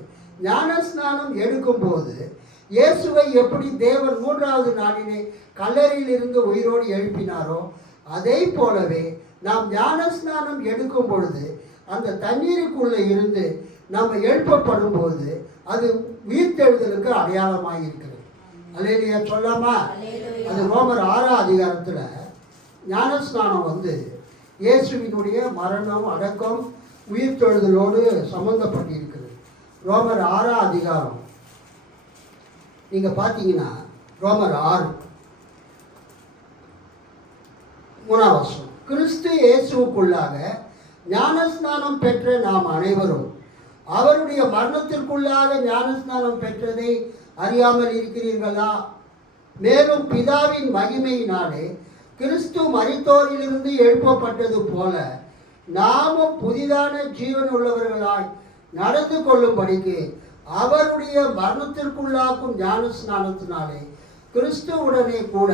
ஞானஸ்நானம் எடுக்கும் போது, இயேசுவை எப்படி தேவன் 3வது நாளிலே கல்லறையில் இருந்து உயிரோடு எழுப்பினாரோ அதே போலவே நாம் ஞானஸ்நானம் எடுக்கும் பொழுது அந்த தண்ணீருக்குள்ளே இருந்து நம்ம எழுப்பப்படும் போது அது உயிர்த்தெழுதலுக்கு அடையாளமாக இருக்கிறது. அல்லேலூயா சொல்லாமா? அல்லேலூயா. அது ரோமர் 6ஆம் அதிகாரத்தில் ஞானஸ்நானம் வந்து இயேசுவினுடைய மரணம், அடக்கம், உயிர்த்தெழுதலோடு சம்பந்தப்பட்டிருக்கிறது. ரோமர் 6ஆம் அதிகாரம் நீங்கள் பார்த்தீங்கன்னா ரோமர் 6 3ஆம் வசனம், கிறிஸ்து இயேசுவுக்குள்ளாக ஞானஸ்நானம் பெற்ற நாம் அனைவரும் அவருடைய மரணத்திற்குள்ளாக ஞானஸ்நானம் பெற்றதை அறியாமல் இருக்கிறீர்களா? மேலும் பிதாவின் மகிமையினாலே கிறிஸ்து மரித்தோரிலிருந்து எழுப்பப்பட்டது போல நாமும் புதிதான ஜீவன் உள்ளவர்களாய் நடந்து கொள்ளும்படிக்கு அவருடைய மரணத்திற்குள்ளாக்கும் ஞானஸ்நானத்தினாலே கிறிஸ்துவுடனே கூட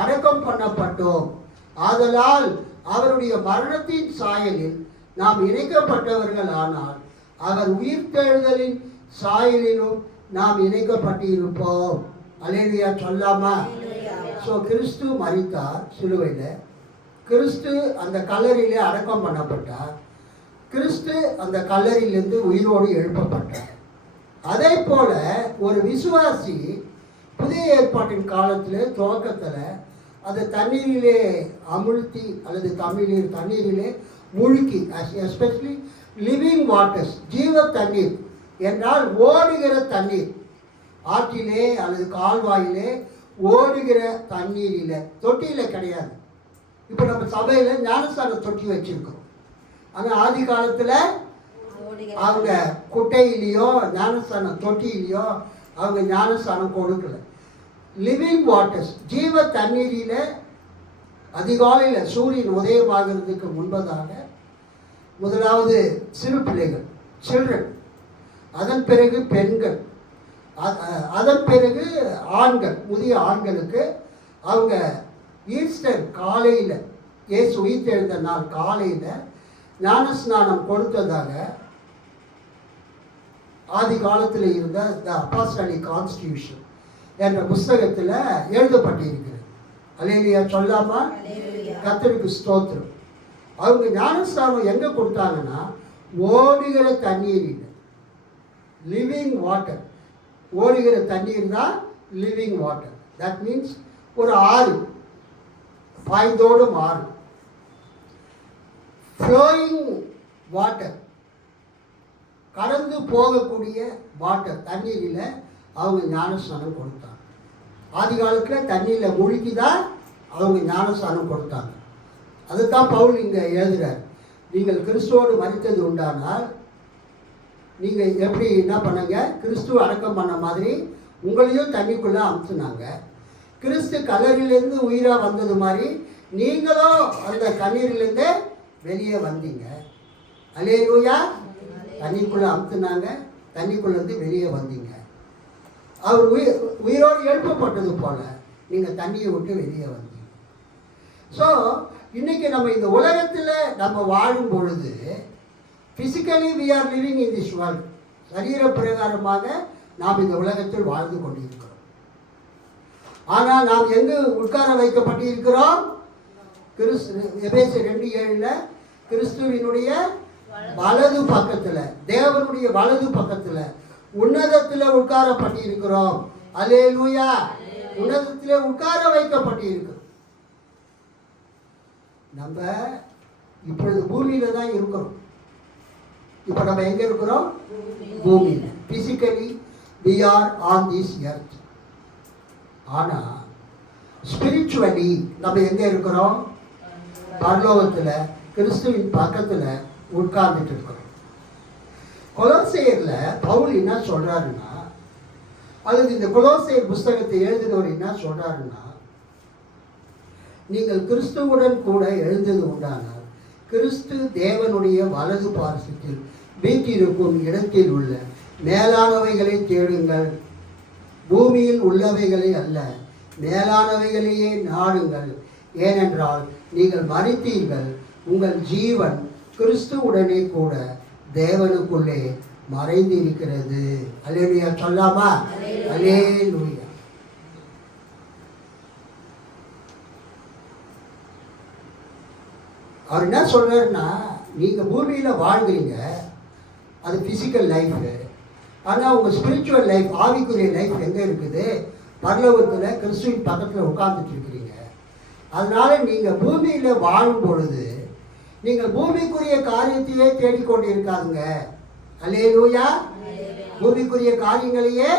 அடக்கம் பண்ணப்பட்டோம். ஆதலால் அவருடைய மரணத்தின் சாயலில் நாம் இணைக்கப்பட்டவர்கள் ஆனால் அவர் உயிர்த்தெழுதலின் சாயலிலும் நாம் இணைக்கப்பட்டிருப்போம். அல்லேலூயா சொல்லாமா? ஸோ கிறிஸ்து மரித்தார் சிலுவையில், கிறிஸ்து அந்த கல்லறையிலே அடக்கம் பண்ணப்பட்டார், கிறிஸ்து அந்த கல்லறையிலிருந்து உயிரோடு எழுப்பப்பட்டார். அதே போல ஒரு விசுவாசி புதிய ஏற்பாட்டின் காலத்தில் துவக்கத்தில் அதை தண்ணீரிலே அமுழ்த்தி அல்லது தண்ணீரிலே முழுக்கி, எஸ்பெஷலி லிவிங் வாட்டர்ஸ், ஜீவ தண்ணீர் என்றால் ஓடுகிற தண்ணீர், ஆற்றிலே அல்லது கால்வாயிலே ஓடுகிற தண்ணீரில், தொட்டியில் கிடையாது. இப்போ நம்ம சபையில் ஞானஸ்தான தொட்டி வச்சுருக்கோம். ஆனால் ஆதி காலத்தில் அவங்க குட்டையிலையோ ஞானஸ்தான தொட்டியிலையோ அவங்க ஞானஸ்தானம் கொடுக்கல. லிவிங் வாட்டர்ஸ், ஜீவ தண்ணீரில் அதிகாலையில் சூரியன் உதயமாகிறதுக்கு முன்பதாக முதலாவது சிறு பிள்ளைகள், சில்ட்ரன், அதன் பிறகு பெண்கள், அதன் பிறகு ஆண்கள், முதிய ஆண்களுக்கு அவங்க ஈஸ்டர் காலையில், இயேசு உயிர்த்தெழுந்த நாள் காலையில் ஞானஸ்நானம் கொடுத்ததாக ஆதி காலத்தில் இருந்த த அப்போஸ்டலிக் கான்ஸ்டிடியூஷன் என்ற புஸ்தகத்தில் எழுதப்பட்டிருக்கிறது. அல்லேலூயா சொல்லாமா? கர்த்தருக்கு ஸ்தோத்திரம். அவங்க ஞானஸ்நானம் எங்கே கொடுத்தாங்கன்னா ஓடுகிற தண்ணீரில், லிவிங் வாட்டர், ஓடுகிற தண்ணீர் தான் லிவிங் வாட்டர். தட் மீன்ஸ் ஒரு ஆறு, பாய்ந்தோடும் ஆறு, ஃப்ளோயிங் வாட்டர், கடந்து போகக்கூடிய வாட்டர், தண்ணீரில் அவங்க ஞானஸ்நானம் கொடுத்தாங்க. ஆதி காலத்தில் தண்ணீரில் முழுக்கி தான் அவங்க ஞானஸ்நானம் கொடுத்தாங்க. அதுதான் பவுல் இங்கே எழுதுகிறார். நீங்கள் கிறிஸ்துவோடு மரித்தது உண்டானால் நீங்கள் எப்படி என்ன பண்ணுங்க, கிறிஸ்துவ அடக்கம் பண்ண மாதிரி உங்களையும் தண்ணிக்குள்ளே அமுத்துனாங்க. கிறிஸ்து கல்லறையிலேருந்து உயிராக வந்தது மாதிரி நீங்களும் அந்த தண்ணீரிலேருந்து வெளியே வந்தீங்க. அல்லேலூயா. தண்ணிக்குள்ளே அமுத்துனாங்க, தண்ணிக்குள்ளேருந்து வெளியே வந்தீங்க. அவர் உயிரோடு எழுப்பப்பட்டது போல் நீங்கள் தண்ணியை விட்டு வெளியே வந்தீங்க. ஸோ இன்றைக்கி நம்ம இந்த உலகத்தில் நம்ம வாழும் பொழுது physically we are living in this world, சரீர பிரகாரமாக நாம் இந்த உலகத்தில் வாழ்ந்து கொண்டிருக்கிறோம். ஆனால் நாம் எங்கு உட்கார வைக்கப்பட்டிருக்கிறோம்? எபேசியர் 2:7 கிறிஸ்துவினுடைய வலது பக்கத்தில், தேவனுடைய வலது பக்கத்தில் உன்னதத்தில் உட்காரப்பட்டிருக்கிறோம். அல்லேலூயா. உன்னதத்தில் உட்கார வைக்கப்பட்டிருக்கிறோம். நம்ம இப்பொழுது பூமியில் தான் இருக்கிறோம். இப்போ நம்ம எங்கே இருக்கிறோம்? பூமியில். Physically we are on this earth. ஆனால் ஸ்பிரிச்சுவலி நம்ம எங்கே இருக்கிறோம்? பரலோகத்தில் கிறிஸ்துவின் பக்கத்தில் உட்கார்ந்துட்டு இருக்கிறோம். கொலோசையரில் பவுல் என்ன சொல்கிறாருன்னா, அல்லது இந்த கொலோசையர் புஸ்தகத்தை எழுதினவர் என்ன சொல்கிறாருன்னா, நீங்கள் கிறிஸ்துவுடன் கூட எழுந்தது உண்டானால் கிறிஸ்து தேவனுடைய வலது பார்சத்தில் வீற்றிருக்கும் இடத்தில் உள்ள மேலானவைகளை தேடுங்கள், பூமியில் உள்ளவைகளை அல்ல, மேலானவைகளையே நாடுங்கள். ஏனென்றால் நீங்கள் மரித்தீர்கள், உங்கள் ஜீவன் கிறிஸ்துவுடனே கூட தேவனுக்குள்ளே மறைந்திருக்கிறது. அல்லேலூயா சொல்லாமா? அல்லேலூயா. அவர் என்ன சொல்றாருன்னா, நீங்கள் பூமியில் வாழ்கிறீங்க, அது ஃபிசிக்கல் லைஃபு. ஆனால் உங்கள் ஸ்பிரிச்சுவல் லைஃப், ஆவிக்குரிய லைஃப் எங்கே இருக்குது? பரலோகத்தில் கிறிஸ்துவின் பக்கத்தில் உட்கார்ந்துட்டு இருக்கிறீங்க. அதனால நீங்கள் பூமியில் வாழும் பொழுது நீங்கள் பூமிக்குரிய காரியத்தையே தேடிக்கொண்டு இருக்காதுங்க. அல்லேலூயா. பூமிக்குரிய காரியங்களையே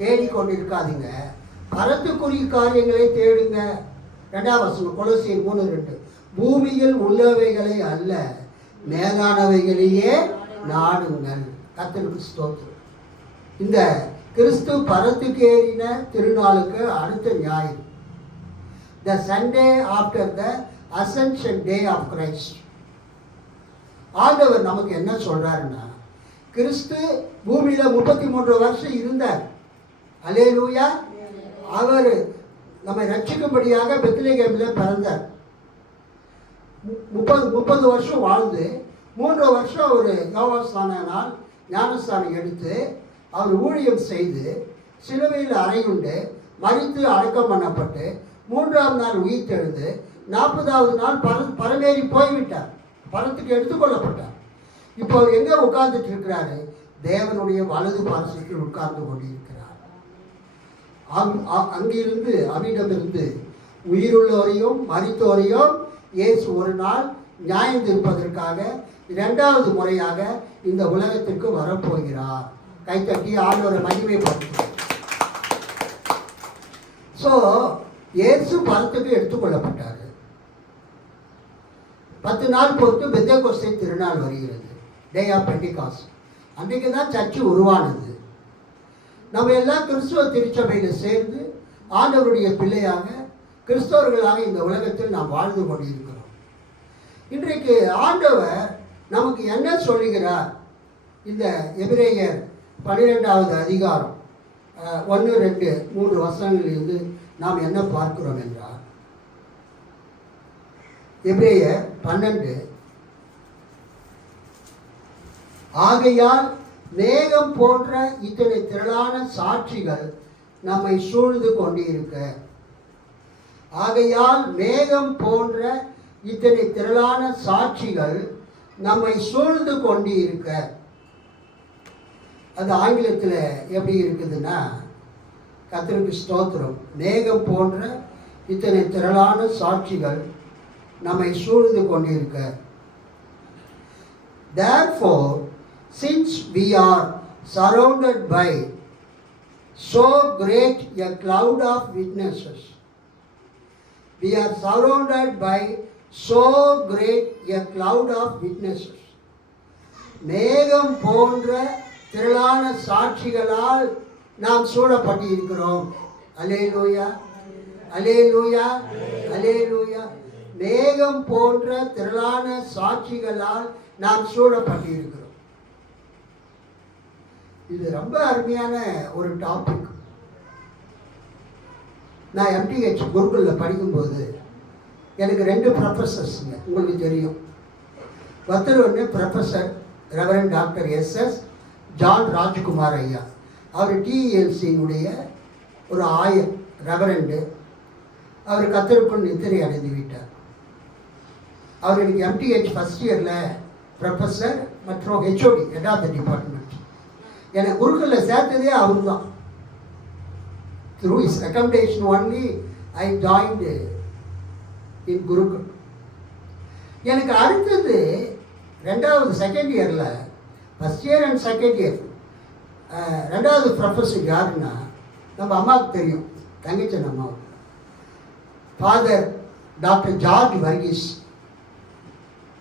தேடிக்கொண்டு இருக்காதீங்க, பரத்துக்குரிய காரியங்களை தேடுங்க. 2ஆம் வசனம் கொலோசியர் 3:2. பூமியில் உள்ளவைகளை அல்ல, மேலானவைகளையே நாடுங்கள். கர்த்தருக்கு ஸ்தோத்திரம். இந்த கிறிஸ்து பரத்துக்கு ஏறின திருநாளுக்கு அடுத்த ஞாயிறு, the Sunday after the Ascension Day of Christ, ஆண்டவர் நமக்கு என்ன சொல்றாருன்னா, கிறிஸ்து பூமியில 33 வருஷம் இருந்தார். அல்லேலூயா. அவர் நம்மை ரட்சிக்கும்படியாக பெத்லகேமில் பிறந்தார். 30 வருஷம் வாழ்ந்து 3 வருஷம் அவர் யோவான்ஸ்நானனால் ஞானஸ்தானம் எடுத்து அவர் ஊழியம் செய்து சிலுவையில் அறையுண்டு மரித்து அடக்கம் பண்ணப்பட்டு 3ஆம் நாள் உயிர்த்தெழுந்து 40ஆவது நாள் பரமேறி போய்விட்டார், பரத்துக்கு எடுத்துக்கொள்ளப்பட்டார். இப்போ அவர் எங்கே உட்கார்ந்துட்டு இருக்கிறாரு? தேவனுடைய வலது பார்சத்தில் உட்கார்ந்து கொண்டிருக்கிறார். அங்கிருந்து அவிடமிருந்து உயிருள்ளோரையும் மரித்தோரையும் இயேசு ஒரு நாள் நியாயம் தீர்ப்பதற்காக 2வது முறையாக இந்த உலகத்திற்கு வரப்போகிறார். கைத்தட்டி ஆண்டவரை மகிமைப்படுத்தும். ஸோ இயேசு பரத்துக்கு எடுத்துக்கொள்ளப்பட்டார். 10 நாள் பொறுத்து பெந்தேகோஸ்தே திருநாள் வருகிறது, டே ஆஃப் பெண்டிகாஸ்ட். அன்றைக்கு தான் சர்ச்சு உருவானது. நம்ம எல்லாம் கிறிஸ்துவ திருச்சபையில் சேர்ந்து ஆண்டவருடைய பிள்ளையாக கிறிஸ்தவர்களாக இந்த உலகத்தில் நாம் வாழ்ந்து கொண்டிருக்கிறோம். இன்றைக்கு ஆண்டவர் நமக்கு என்ன சொல்லுகிறார்? இந்த எபிரேயர் 12வது அதிகாரம் 1, 2, 3 வசனங்களிலிருந்து நாம் என்ன பார்க்கிறோம் என்றால், எபிரேயர் 12, ஆகையால் மேகம் போன்ற இத்தனை திரளான சாட்சிகள் நம்மை சூழ்ந்து கொண்டிருக்க. ஆகையால் மேகம் போன்ற இத்தனை திரளான சாட்சிகள் நம்மை சூழ்ந்து கொண்டிருக்க. அது ஆங்கிலத்தில் எப்படி இருக்குதுன்னா, கர்த்தருக்கு ஸ்தோத்திரம், மேகம் போன்ற இத்தனை திரளான சாட்சிகள் நம்மை சூழ்ந்து கொண்டிருக்க. Therefore, since we are surrounded by so great a cloud of witnesses, we are surrounded by so great a cloud of witnesses. மேகம் போன்ற திரளான சாட்சிகளால் நாம் சூழப்பட்டிருக்கிறோம். அல்லேலூயா, அல்லேலூயா, அல்லேலூயா. மேகம் போன்ற திரளான சாட்சிகளால் நாம் சூழப்பட்டிருக்கிறோம். இது ரொம்ப அருமையான ஒரு டாபிக். நான் MTH குருகுலில் படிக்கும்போது எனக்கு 2 ப்ரொஃபஸர்ஸுங்க, உங்களுக்கு தெரியும். ஒருத்தர் ஒன்று professor reverend doctor SS John Rajkumar ஐயா. அவர் TELCயினுடைய ஒரு ஆயர், ரெவரண்டு. அவர் கத்தருக்குள் நித்திரை அடைந்து விட்டார். அவர் எனக்கு MTH ஃபஸ்ட் இயரில் ப்ரொஃபஸர் மற்றும் HOD, head of the department. எனக்கு குருகுலில் சேர்த்ததே அவர் தான். Through his recommendation only I joined in Gurukul. எனக்கு அடுத்தது 2வது செகண்ட் இயரில், first year and second year, 2வது ப்ரொஃபஸர் யாருன்னா நம்ம அம்மாவுக்கு தெரியும், தங்கச்சன் அம்மாவுக்கு. Father doctor George Varghese.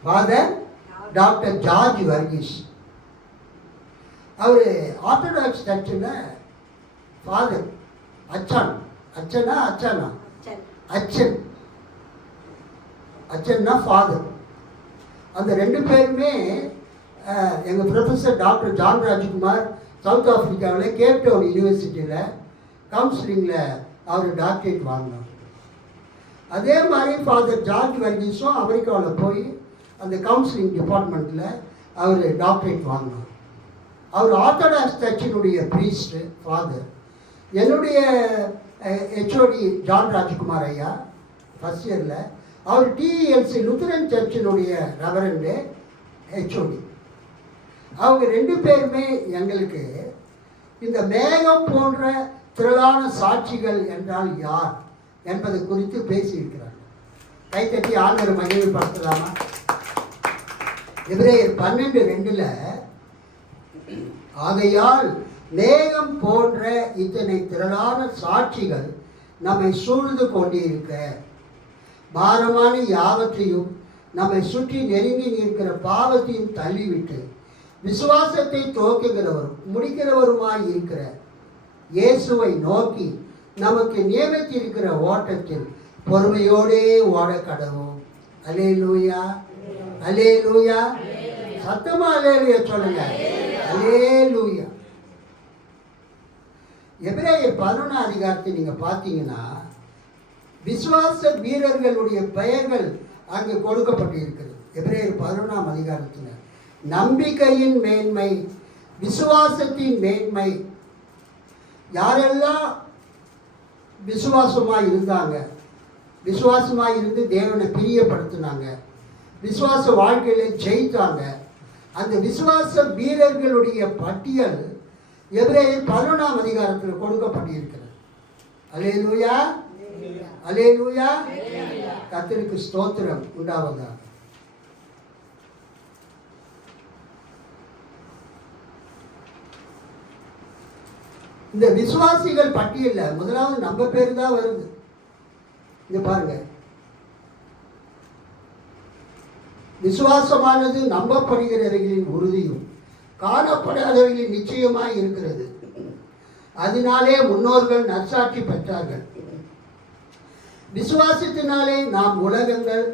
Father doctor George Varghese. அவர் ஆர்த்தடாக்ஸ் சர்ச்சில் ஃபாதர். அச்சான், அச்சனா அச்சானா, அச்சன், அச்சன்னா ஃபாதர். அந்த 2 பேருமே எங்கள் professor doctor John Rajkumar south ஆஃப்ரிக்காவில் கேப் டவுன் யூனிவர்சிட்டியில் கவுன்சிலிங்கில் அவர் டாக்டரேட் வாங்கினார். அதே மாதிரி ஃபாதர் ஜார்ஜ் வர்கீஸும் அமெரிக்காவில் போய் அந்த கவுன்சிலிங் டிபார்ட்மெண்ட்டில் அவர் டாக்டரேட் வாங்கினார். அவர் ஆர்த்தடாக்ஸ் சர்ச்சினுடைய ப்ரீஸ்ட்டு ஃபாதர். என்னுடைய HOD ஜான் ராஜ்குமார் ஐயா ஃபஸ்ட் இயரில், அவர் TELC லுத்தரன் சர்ச்சினுடைய ரெவரண்டு HOD. அவங்க 2 பேருமே எங்களுக்கு இந்த மேகம் போன்ற திரளான சாட்சிகள் என்றால் யார் என்பது குறித்து பேசியிருக்கிறார். கைத்தட்டி ஆண்டவரை மகிமைப்படுத்தலாமா? எபிரேயர் 12:2 ஆகையால் மேகம் போன்ற இத்தனை திரளான சாட்சிகள் நம்மை சூழ்ந்து கொண்டிருக்க, பாரமான யாவற்றையும் நம்மை சுற்றி நெருங்கி நிற்கிற பாவத்தையும் தள்ளிவிட்டு விசுவாசத்தை துவக்குகிறவரும் முடிக்கிறவருமாய் இருக்கிற இயேசுவை நோக்கி நமக்கு நியமித்திருக்கிற ஓட்டத்தில் பொறுமையோடே ஓட கடவோம். அல்லேலூயா, அல்லேலூயா. சத்தமா அல்லேலூயா சொல்லுங்க. அல்லேலூயா. எபிரேயர் 11 அதிகாரத்தை நீங்க பார்த்தீங்கன்னா விசுவாச வீரர்களுடைய பெயர்கள் அங்கு கொடுக்கப்பட்டிருக்கிறது. எபிரேயர் 11 அதிகாரத்தில் நம்பிக்கையின் மேன்மை, விசுவாசத்தின் மேன்மை, யாரெல்லாம் விசுவாசமாக இருந்தாங்க, விசுவாசமாக இருந்து தேவனை பிரியப்படுத்தினாங்க, விசுவாச வாழ்க்கையில ஜெயித்தாங்க, அந்த விசுவாச வீரர்களுடைய பட்டியல் எபிரேயர் 11 அதிகாரத்தில் கொடுக்கப்பட்டிருக்கிறது. அல்லேலூயா, அல்லேலூயா. கர்த்தருக்கு ஸ்தோத்திரம் உண்டாவதாக. இந்த விசுவாசிகள் பட்டியலில் முதலாவது நம்ம பேர் தான் வருது. இங்க பாருங்க, விசுவாசமானது நம்பப்படுகிறவர்களின் உறுதியும் காணப்படாதவர்களின் நிச்சயமாய் இருக்கிறது. அதனாலே முன்னோர்கள் நற்சாட்சி பெற்றார்கள். விசுவாசத்தினாலே நாம் உலகங்கள்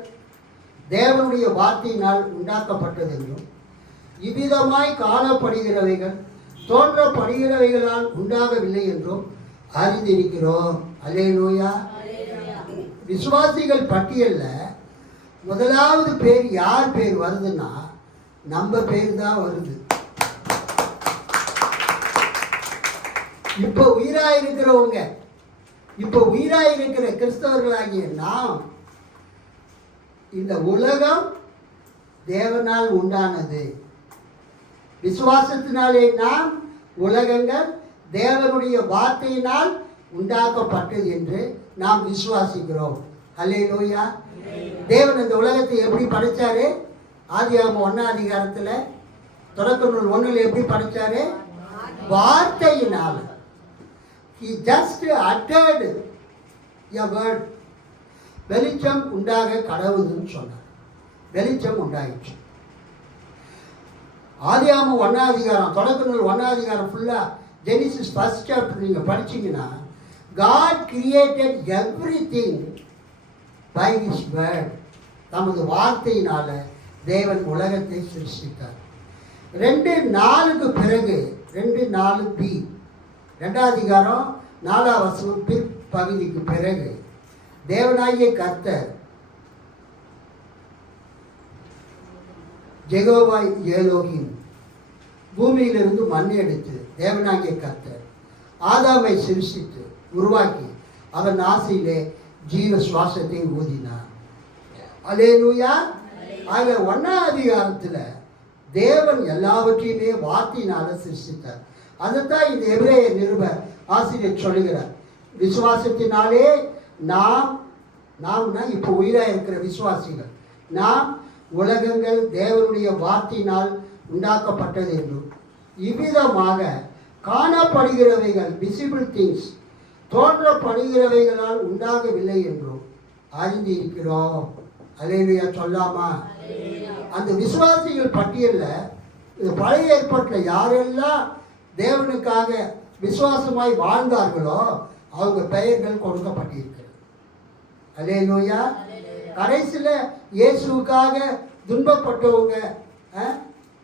தேவனுடைய வார்த்தையினால் உண்டாக்கப்பட்டது என்றும், இவ்விதமாய் காணப்படுகிறவைகள் தோன்றப்படுகிறவைகளால் உண்டாகவில்லை என்றும் அறிந்திருக்கிறோம். அல்லேலூயா. விசுவாசிகள் பட்டியல்ல முதலாவது பேர் யார் பேர் வருதுன்னா நம்ம பேர் தான் வருது. இப்போ உயிராயிருக்கிறவங்க, இப்போ உயிராயிருக்கிற கிறிஸ்தவர்களாகிய நாம், இந்த உலகம் தேவனால் உண்டானது, விசுவாசத்தினாலே நாம் உலகங்கள் தேவனுடைய வார்த்தையினால் உண்டாக்கப்பட்டது என்று நாம் விசுவாசிக்கிறோம். அல்லேலூயா. தேவன் இந்த உலகத்தை எப்படி படைச்சாரு? ஆதியாகமம் 1 அதிகாரத்தில் தொடக்க நூல் 1 எப்படி படைச்சாரு? வார்த்தையினால். He just uttered a word. வெளிச்சம் உண்டாக கடவுள்னு சொன்னார். வெளிச்சம் உண்டாயிற்று. ஆதியாகமம் 1 அதிகாரம் தொடக்க நூல் 1 அதிகாரம் ஃபுல்லா ஜெனிசிஸ் 1st சாப்டர் நீங்க படிச்சீங்கன்னா God created everything by his word. தமது வார்த்தையினால தேவன் உலகத்தை சிருஷ்டித்தார். 2:4 பிறகு 2:4b 2 அதிகாரம் 4 வசனம் பிற்பகுதிக்கு பிறகு தேவனாகிய கர்த்தர் ஜெகோவா ஏலோகிம் பூமியிலிருந்து மண் எடுத்து தேவனாகிய கர்த்தர் ஆதாமை சிருஷ்டித்து உருவாக்கி அவன் ஆசையிலே ஜீவ சுவாசத்தை ஊதினார். அல்லேலூயா. ஆக 1 அதிகாரத்தில் தேவன் எல்லாவற்றையுமே வார்த்தையினால சிருஷ்டித்தார். அதைத்தான் இந்த எபிரேய நிருபர் ஆசிரியர் சொல்லுகிறார். விசுவாசத்தினாலே நாம்னா இப்போ உயிராக இருக்கிற விசுவாசிகள், நாம் உலகங்கள் தேவனுடைய வார்த்தையினால் உண்டாக்கப்பட்டது என்றும், இவ்விதமாக காணப்படுகிறவைகள் விசிபிள் திங்ஸ் தோன்றப்படுகிறவைகளால் உண்டாகவில்லை என்றும் அறிந்திருக்கிறோம். அல்லேலூயா சொல்லாமா? அந்த விசுவாசிகள் பட்டியலில் பழைய ஏற்பாட்டில் யாரெல்லாம் தேவனுக்காக விசுவாசமாய் வாழ்ந்தார்களோ அவங்க பெயர்கள் கொடுக்கப்பட்டிருக்கிறது. அல்லேலூயா. கடைசியில் இயேசுவுக்காக துன்பப்பட்டவங்க,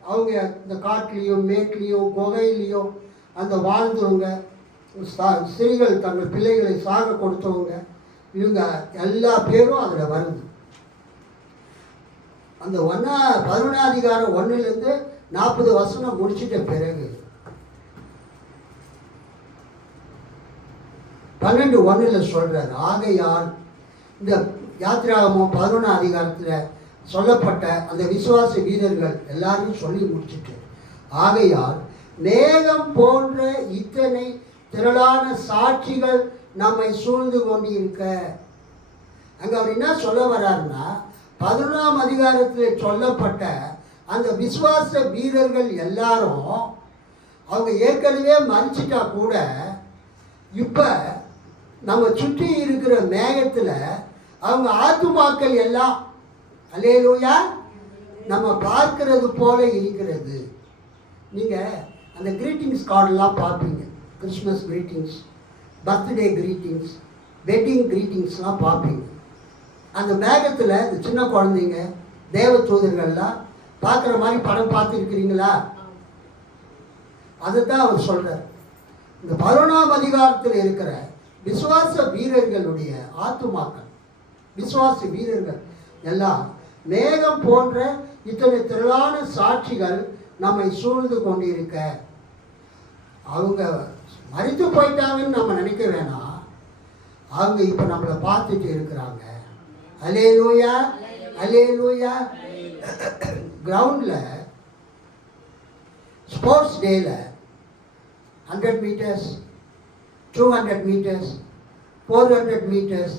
அவங்க இந்த காட்டிலையும் மேட்லேயும் குகையிலையும் அந்த வாழ்ந்தவங்க, ஸ்திரீகள் தங்கள் பிள்ளைகளை சாக கொடுத்தவங்க, இவங்க எல்லா பேரும் அதில் வருது. அந்த 11 அதிகாரம் 1லேருந்து 40 வசனம் முடிச்சிட்ட பிறகு 12:1 சொல்றார். ஆகையால் இந்த யாத்திராகமம் 11 அதிகாரத்தில் சொல்லப்பட்ட அந்த விசுவாச வீரர்கள் எல்லாரையும் சொல்லி முடிச்சுட்டு, ஆகையால் மேகம் போன்ற இத்தனை திரளான சாட்சிகள் நம்மை சூழ்ந்து கொண்டு இருக்க. அங்க அவர் என்ன சொல்ல வர்றாருன்னா, 11ஆம் அதிகாரத்தில் சொல்லப்பட்ட அந்த விசுவாச வீரர்கள் எல்லாரும் அவங்க ஏற்கனவே மறிச்சிட்டா கூட இப்ப நம்ம சுற்றி இருக்கிற மேகத்துல அவங்க ஆத்துமாக்கள் எல்லாம் அல்லேலூயா நம்ம பார்க்கிறது போல இருக்கிறது. நீங்க அந்த கிரீட்டிங்ஸ் கார்டெல்லாம் பார்ப்பீங்க, Christmas greetings, birthday greetings, wedding கிரீட்டிங்ஸ்லாம் பார்ப்பீங்க. அந்த மேகத்தில் இந்த சின்ன குழந்தைங்க தேவ தூதர்கள்லாம் பார்க்குற மாதிரி படம் பார்த்துருக்கிறீங்களா? அதை தான் அவர் சொல்கிறார். இந்த 11ஆம் அதிகாரத்தில் இருக்கிற விசுவாச வீரர்களுடைய ஆத்துமாக்கள், விசுவாச வீரர்கள் எல்லாம் மேகம் போன்ற இத்தனை திரளான சாட்சிகள் நம்மை சூழ்ந்து கொண்டிருக்க. அவங்க மறித்து போயிட்டாங்கன்னு நம்ம நினைக்க வேணாம், அவங்க இப்போ நம்மளை பார்த்துட்டு இருக்கிறாங்க. அல்லேலூயா, அல்லேலூயா. கிரவுண்டில் ஸ்போர்ட்ஸ் டேல 100 மீட்டர்ஸ், 200 மீட்டர்ஸ், 400 மீட்டர்ஸ்,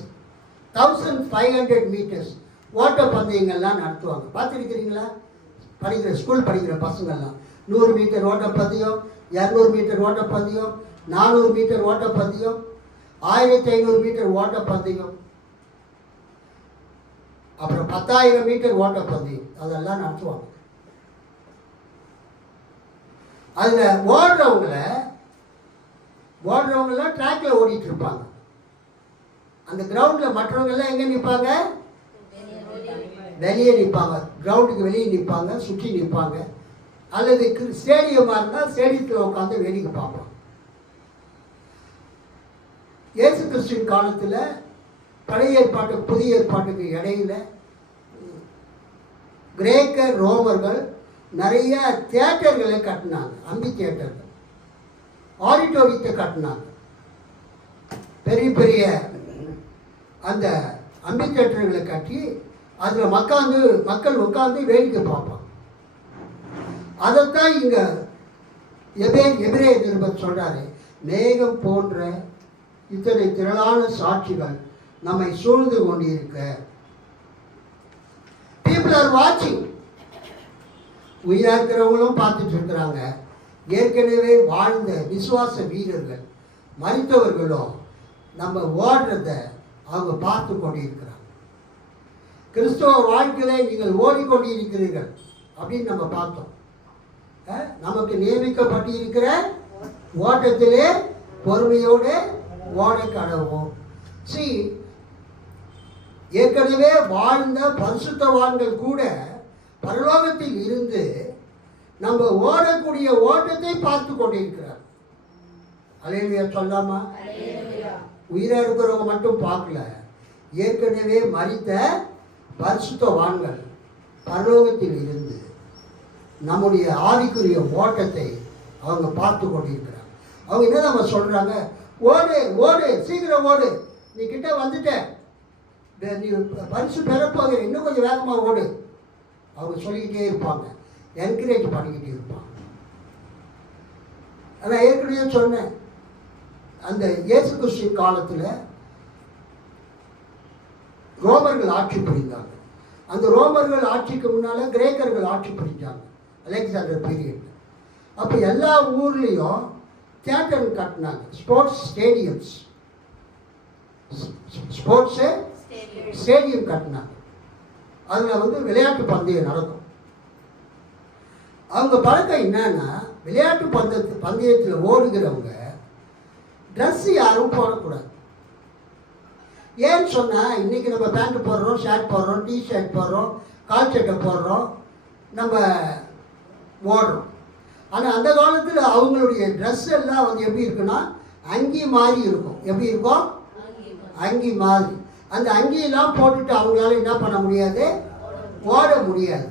1500 மீட்டர்ஸ் ஓட்ட பந்தயங்கள்லாம் நடத்துவாங்க. பார்த்துருக்கிறீங்களா? படிக்கிற ஸ்கூல் படிக்கிற பசங்கள்லாம் 100 மீட்டர் ஓட்டப்பந்தயம், 200 மீட்டர் ஓட்டப்பந்தயம், 400 மீட்டர் ஓட்டப்பந்தயம், 1500 மீட்டர் ஓட்டப்பந்தயம், அப்புறம் 10,000 மீட்டர் ஓட்டப்பந்தயம், அதெல்லாம் நடத்துவாங்க. அதில் ஓடுறவங்களாம் ட்ராக்ல ஓடிட்டு இருப்பாங்க. அந்த கிரவுண்டில் மற்றவங்கெல்லாம் எங்கே நிற்பாங்க? வெளியே நிற்பாங்க, கிரவுண்டுக்கு வெளியே நிற்பாங்க, சுற்றி நிற்பாங்க. அல்லது ஸ்டேடியமாக இருந்தால் ஸ்டேடியத்தில் உட்காந்து வேடிக்கை பார்ப்போம். இயேசு கிறிஸ்துவின் காலத்தில் பழைய ஏற்பாட்டுக்கு புதிய ஏற்பாட்டுக்கு இடையில கிரேக்க ரோமர்கள் நிறைய தியேட்டர்களை கட்டினாங்க. அம்பி தியேட்டர்கள், ஆடிட்டோரியத்தை கட்டினாங்க. பெரிய பெரிய அந்த அம்பி தியேட்டர்களை கட்டி அதில் மக்கள் உட்காந்து வேடிக்கை பார்ப்பாங்க. அதைத்தான் இங்கே எபிரேய நிருபர் சொல்கிறாரு, மேகம் போன்ற இத்தனை திரளான சாட்சிகள் நம்மை சூழ்ந்து கொண்டிருக்க. பீப்புள் ஆர் வாட்சிங். உயிரா இருக்கிறவங்களும் பார்த்துட்டு இருக்கிறாங்க. ஏற்கனவே வாழ்ந்த விசுவாச வீரர்கள், மரித்தவர்களும் நம்ம ஓடுறத அவங்க பார்த்து கொண்டிருக்கிறாங்க. கிறிஸ்தவ வாழ்க்கையில நீங்கள் ஓடிக்கொண்டிருக்கிறீர்கள் அப்படின்னு நம்ம பார்த்தோம். நமக்கு நியமிக்கப்பட்டு இருக்கிற ஓட்டத்திலே பொறுமையோடு ஓட கடவோம். ஏற்கனவே வாழ்ந்த பரிசுத்தவான்கள் கூட பரலோகத்தில் இருந்து நம்ம ஓடக்கூடிய ஓட்டத்தை பார்த்து கொண்டிருக்கிறார். அல்லேலூயா சொல்லாமா? உயிரா இருக்கிறவங்க மட்டும் பார்க்கல, ஏற்கனவே மரித்த பரிசுத்தவான்கள் பரலோகத்தில் இருந்து நம்முடைய ஆவிக்குரிய ஓட்டத்தை அவங்க பார்த்து கொண்டிருக்கிறாங்க. அவங்க என்ன நம்ம சொல்றாங்க? ஓடு ஓடு, சீக்கிரம் ஓடு, நீ கிட்ட வந்துட்ட, நீ பரிசு பெறப்போகிற, இன்னும் கொஞ்சம் வேகமாக ஓடு. அவங்க சொல்லிக்கிட்டே இருப்பாங்க, என்கரேஜ் பண்ணிக்கிட்டே இருப்பாங்க. ஆனால் ஏற்கனவே சொன்னேன், அந்த இயேசு கிறிஸ்துவின் காலத்தில் ரோமர்கள் ஆட்சி புரிந்தாங்க. அந்த ரோமர்கள் ஆட்சிக்கு முன்னால் கிரேக்கர்கள் ஆட்சி புரிஞ்சாங்க, அலெக்சாண்டர் பீரியட். அப்போ எல்லா ஊர்லேயும் தியேட்டர் கட்டினாங்க, ஸ்போர்ட்ஸ் ஸ்டேடியம்ஸ், ஸ்போர்ட்ஸு ஸ்டேடியம் கட்டினாங்க. அதில் விளையாட்டு பந்தயம் நடக்கும். அவங்க பழக்கம் என்னன்னா, விளையாட்டு பந்தயத்தில் ஓடுகிறவங்க ட்ரெஸ் யாரும் போடக்கூடாது. ஏன்னு சொன்னால், இன்றைக்கி நம்ம பேண்ட் போடுறோம், ஷர்ட் போடுறோம், டிஷர்ட் போடுறோம், கால் சட்டை போடுறோம், நம்ம ஓடுறோம். ஆனால் அந்த காலத்தில் அவங்களுடைய ட்ரெஸ் எல்லாம் எப்படி இருக்குன்னா, அங்கி மாதிரி இருக்கும். எப்படி இருக்கும்? அங்கி மாதிரி. அந்த அங்கியெல்லாம் போட்டுட்டு அவங்களால என்ன பண்ண முடியாது? ஓட முடியாது.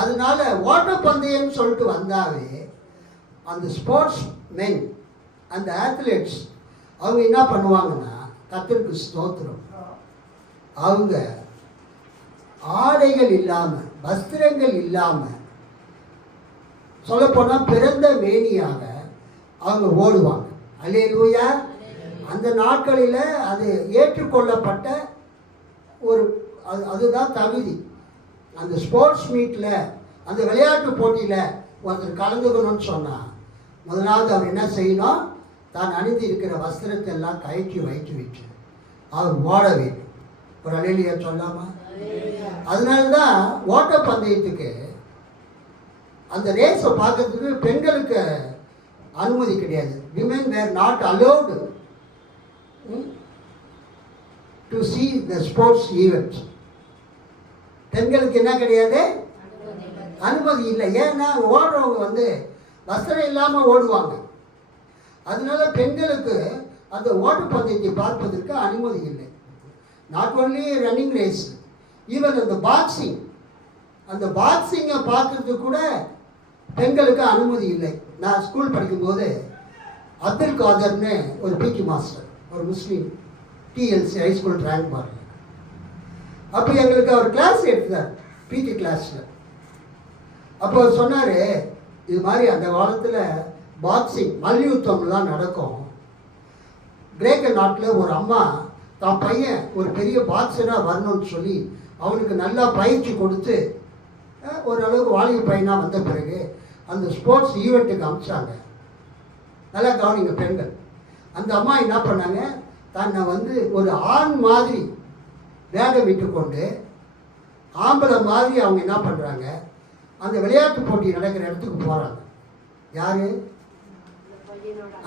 அதனால ஓட்டப்பந்தயம்னு சொல்லிட்டு வந்தாவே அந்த ஸ்போர்ட்ஸ் மென், அந்த ஆத்லெட்ஸ், அவங்க என்ன பண்ணுவாங்கன்னா, கர்த்தருக்கு ஸ்தோத்திரம், அவங்க ஆடைகள் இல்லாமல், வஸ்திரங்கள் இல்லாமல், சொல்லப்போனால் பிறந்த மேனியாக அவங்க ஓடுவாங்க. அல்லேலூயா. அந்த நாட்களில் அது ஏற்றுக்கொள்ளப்பட்ட ஒரு அதுதான் தகுதி. அந்த ஸ்போர்ட்ஸ் மீட்டில், அந்த விளையாட்டு போட்டியில் ஒருத்தர் கலந்துக்கணும்னு சொன்னால் முதலாவது அவர் என்ன செய்யணும்? தான் அணிந்து இருக்கிற வஸ்திரத்தை எல்லாம் கழற்றி வைத்து விட்டு அவர் ஓட வேண்டும். ஒரு அல்லேலூயா சொல்லாமா? அதனால்தான் ஓட்டப்பந்தயத்துக்கு அந்த ரேஸை பார்க்கறதுக்கு பெண்களுக்கு அனுமதி கிடையாது. Women where not allowed to see the sports events. பெண்களுக்கு என்ன கிடையாது? அனுமதி இல்லை. ஏன்னா ஓடுறவங்க வஸ்திரம் இல்லாமல் ஓடுவாங்க. அதனால பெண்களுக்கு அந்த ஓட்டப்பந்தயத்தை பார்ப்பதற்கு அனுமதி இல்லை. Not only running race, even அந்த பாக்ஸிங்கை பார்க்கறதுக்கு கூட பெண்களுக்கு அனுமதி இல்லை. நான் ஸ்கூல் படிக்கும்போது அப்துல் காதர்னு ஒரு பிடி மாஸ்டர், ஒரு முஸ்லீம், டிஎல்சி ஹைஸ்கூல் ரேங்க் மார்க். அப்போ எங்களுக்கு அவர் கிளாஸ் எடுத்தார், பிடி கிளாஸில். அப்போ அவர் சொன்னார், இது மாதிரி அந்த காலத்தில் பாக்ஸிங் மல்யுத்தம்லாம் நடக்கும். கிரேக்க நாட்டில் ஒரு அம்மா தான் பையன் ஒரு பெரிய பாக்ஸராக வரணும்னு சொல்லி அவனுக்கு நல்லா பயிற்சி கொடுத்து ஓரளவுக்கு வாலிப பையனாக வந்த பிறகு அந்த ஸ்போர்ட்ஸ் ஈவெண்ட்டுக்கு அனுப்பிச்சாங்க. நல்லா கவனிங்க பெண்கள். அந்த அம்மா என்ன பண்ணாங்க? தன்னை ஒரு ஆண் மாதிரி வேகம் விட்டு கொண்டு ஆம்பளை மாதிரி அவங்க என்ன பண்ணுறாங்க? அந்த விளையாட்டு போட்டி நடக்கிற இடத்துக்கு போகிறாங்க. யார்?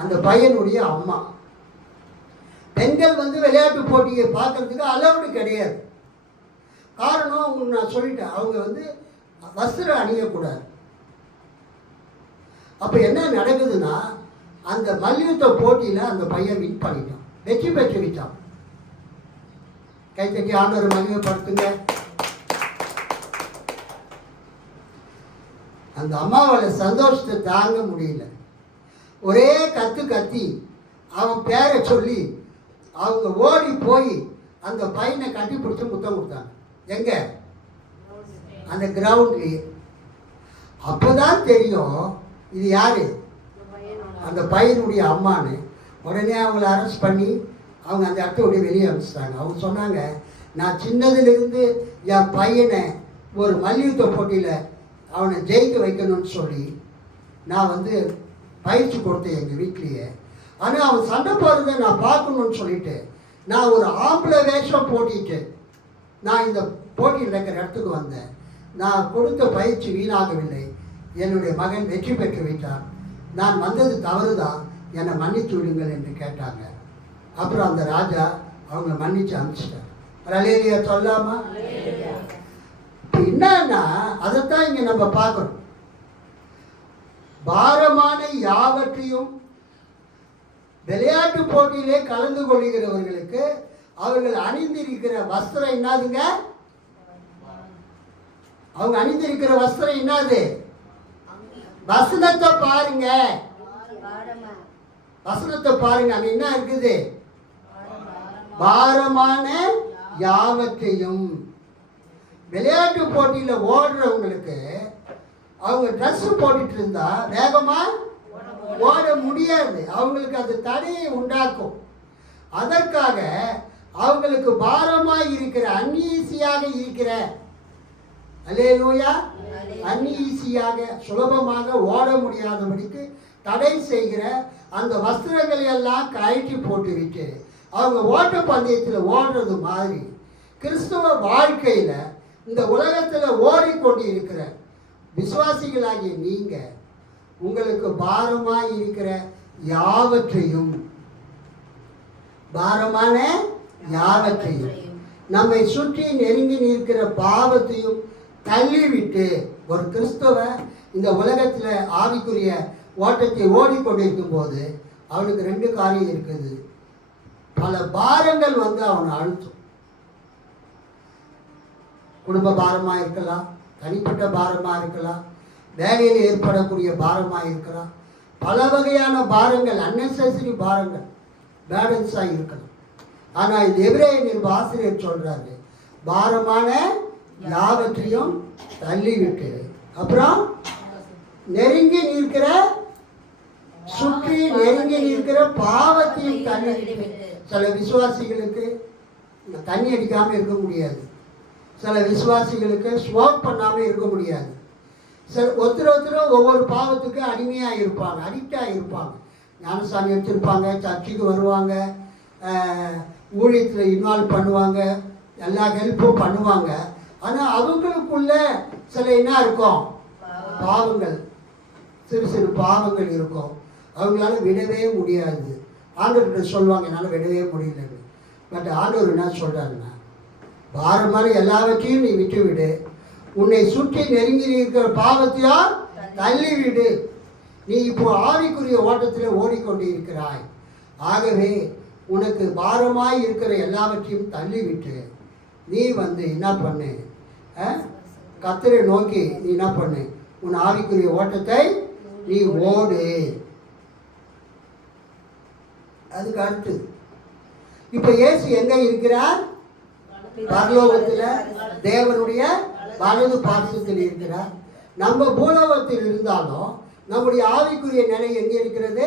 அந்த பையனுடைய அம்மா. பெண்கள் விளையாட்டு போட்டியை பார்க்கறதுக்கு அலவுடு கிடையாது. காரணம் உங்களுக்கு நான் சொல்லிட்டேன், அவங்க வஸ்திரம் அணியக்கூடாது. அப்போ என்ன நடக்குதுன்னா, அந்த மல்யுத்த போட்டியில் அந்த பையன் வின் பண்ணிட்டான், வெற்றி பெற்று விட்டான். கைத்தட்டி ஆண்டவர் மகிமைப்படுத்துங்க. அந்த அம்மாவோட சந்தோஷத்தை தாங்க முடியல. ஒரே கத்தி அவன் பேரை சொல்லி அவங்க ஓடி போய் அந்த பையனை கட்டி பிடிச்சி முத்தம் கொடுத்தாங்க. எங்க? அந்த கிரவுண்ட்லேயே. அப்போதான் தெரியும் இது யாரு, அந்த பையனுடைய அம்மான்னு. உடனே அவங்கள அரெஸ்ட் பண்ணி அவங்க அந்த இடத்த வெளியே அனுப்பிச்சிட்டாங்க. அவங்க சொன்னாங்க, நான் சின்னதுலேருந்து என் பையனை ஒரு மல்யுத்த போட்டியில் அவனை ஜெயிக்க வைக்கணும்னு சொல்லி நான் பயிற்சி கொடுத்தேன் எங்கள் வீட்லேயே. ஆனால் அவன் சண்டை போடுறதை நான் பார்க்கணுன்னு சொல்லிட்டு நான் ஒரு ஆம்பளை வேஷம் போட்டிட்டு நான் இந்த போட்டி நடக்கிற இடத்துக்கு வந்தேன். நான் கொடுத்த பயிற்சி வீணாகவில்லை. என்னுடைய மகன் வெற்றி பெற்று விட்டான். நான் வந்தது தவறுதான், என்னை மன்னித்து விடுங்கள் என்று கேட்டாங்க. அப்புறம் அந்த ராஜா அவங்கள மன்னிச்சு அனுப்பிச்சிட்டார். அல்லேலூயா சொல்லாமா? இப்போ என்னன்னா அதைத்தான் இங்கே நம்ம பார்க்கணும். பாரமான யாவற்றையும் விளையாட்டு போட்டியிலே கலந்து கொள்கிறவர்களுக்கு அவர்கள் அணிந்திருக்கிற வஸ்திரம் என்னதுங்க? அவங்க அணிந்திருக்கிற வஸ்திரம் என்னது? வசனத்தை பாருங்க, வசனத்தை பாருங்க. அங்க என்ன இருக்குது? பாரமான யாவற்றையும். விளையாட்டு போட்டியில ஓடுறவங்களுக்கு அவங்க ட்ரெஸ் போட்டுட்டு இருந்தா வேகமா ஓட முடியாது. அவங்களுக்கு அது தடையை உண்டாக்கும். அதற்காக அவங்களுக்கு பாரமாக இருக்கிற, அன்ஈசியாக இருக்கிற, அல்லேலூயா, அன்ஈசியாக சுலபமாக ஓட முடியாதபடிக்கு தடை செய்கிற அந்த வஸ்திரங்களை எல்லாம் கழட்டி போட்டுவிட்டு அவங்க ஓட்ட பந்தயத்தில் ஓடுறது மாதிரி கிறிஸ்தவ வாழ்க்கையில் இந்த உலகத்தில் ஓடிக்கொண்டு இருக்கிற விசுவாசிகளாகிய நீங்க உங்களுக்கு பாரமாக இருக்கிற யாவற்றையும், பாரமான யாவற்றையும், நம்மை சுற்றி நெருங்கி நிற்கிற பாவத்தையும் தள்ளிவிட்டு ஒரு கிறிஸ்தவ இந்த உலகத்தில் ஆவிக்குரிய ஓட்டத்தை ஓடிக்கொண்டிருக்கும் போது அவனுக்கு ரெண்டு காரியம் இருக்குது. பல பாரங்கள் அவனை அழுத்தும். குடும்ப பாரமாக இருக்கலாம், தனிப்பட்ட பாரமாக இருக்கலாம், வேலையில் ஏற்படக்கூடிய பாரமாக இருக்கலாம். பல வகையான பாரங்கள், அன்னெசரி பாரங்கள், பேலன்ஸாக இருக்கலாம். ஆனால் இந்த எபிரேயர் ஆசிரியர் சொல்றாரு, பாரமான யாவற்றையும் தள்ளிவிட்டு அப்புறம் நெருங்கி நிற்கிற சுற்றி நெருங்கி இருக்கிற பாவத்தையும் தள்ளி. சில விசுவாசிகளுக்கு தண்ணி அடிக்காம இருக்க முடியாது. சில விசுவாசிகளுக்கு ஸ்மோக் பண்ணாம இருக்க முடியாது. சில ஒருத்தர் ஒவ்வொரு பாவத்துக்கு அடிமையாக இருப்பாங்க, அடிக்டாக இருப்பாங்க. ஞானசாமி எடுத்திருப்பாங்க, சர்ச்சுக்கு வருவாங்க, ஊழியத்தில் இன்வால்வ் பண்ணுவாங்க, எல்லா ஹெல்ப்பும் பண்ணுவாங்க. ஆனால் அவங்களுக்குள்ள சில என்ன இருக்கும், பாவங்கள், சிறு சிறு பாவங்கள் இருக்கும். அவங்களால விடவே முடியாது. ஆண்டவர்கிட்ட சொல்லுவாங்க, என்னால் விடவே முடியலன்னு. பட் ஆண்டவர் என்ன சொல்கிறாருன்னா, பாரமான எல்லாவற்றையும் நீ விட்டு விடு, உன்னை சுற்றி நெருங்கி இருக்கிற பாவத்தையா தள்ளிவிடு. நீ இப்போ ஆவிக்குரிய ஓட்டத்தில் ஓடிக்கொண்டு இருக்கிறாய். ஆகவே உனக்கு பாரமாய் இருக்கிற எல்லாவற்றையும் தள்ளிவிட்டு நீ என்ன பண்ணு, கர்த்தரை நோக்கி நீ என்ன பண்ணு, உன் ஆவிக்குரிய ஓட்டத்தை நீ ஓடு. அதுக்கு அடுத்து இப்ப இயேசு எங்க இருக்கிறார்? பரலோகத்தில் தேவனுடைய வலது பார்சத்தில் இருக்கிறார். நம்ம பூலோகத்தில் இருந்தாலும் நம்முடைய ஆவிக்குரிய நிலை எங்கே இருக்கிறது?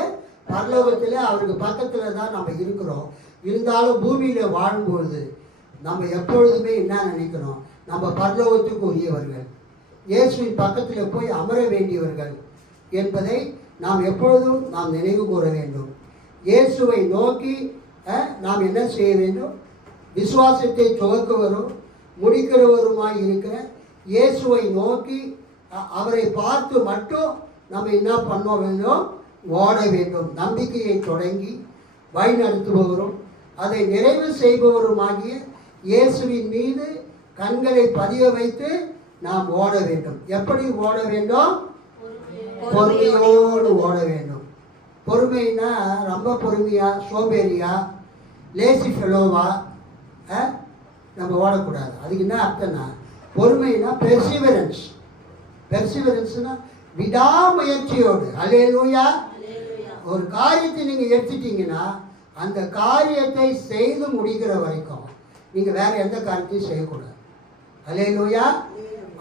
பரலோகத்தில் அவருக்கு பக்கத்தில் தான் நம்ம இருக்கிறோம். இருந்தாலும் பூமியில் வாழும்பொழுது நம்ம எப்பொழுதுமே என்ன நினைக்கிறோம், நம்ம பரலோகத்துக்கு உரியவர்கள், இயேசுவின் பக்கத்தில் போய் அமர வேண்டியவர்கள் என்பதை நாம் எப்பொழுதும் நாம் நினைவு கூற வேண்டும். இயேசுவை நோக்கி நாம் என்ன செய்ய வேண்டும்? விசுவாசத்தை துவக்குவரும் முடிக்கிறவருமாய் இருக்கிற இயேசுவை நோக்கி அவரை பார்த்து மட்டும் நம்ம என்ன பண்ண வேண்டும்? ஓட வேண்டும். நம்பிக்கையை தொடங்கி வழி நடத்துபவரும் அதை நிறைவு செய்பவருமாகிய இயேசுவின் மீது கண்களை பதிய வைத்து நாம் ஓட வேண்டும். எப்படி ஓட வேண்டும்? பொறுமையோடு ஓட வேண்டும். பொறுமைன்னா ரொம்ப பொறுமையா, சோம்பேறியா, லேசி ஃபெலோவா நம்ம ஓடக்கூடாது. அதுக்கு என்ன அர்த்தம்னா, பொறுமைனா பெர்சிவரன்ஸ். பெர்சிவரன்ஸ்னா விடாமுயற்சியோடு. அல்லேலூயா. ஒரு காரியத்தை நீங்கள் எடுத்துட்டீங்கன்னா அந்த காரியத்தை செய்து முடிக்கிற வரைக்கும் நீங்கள் வேற எந்த காரியத்தையும் செய்யக்கூடாது. அல்லேலூயா.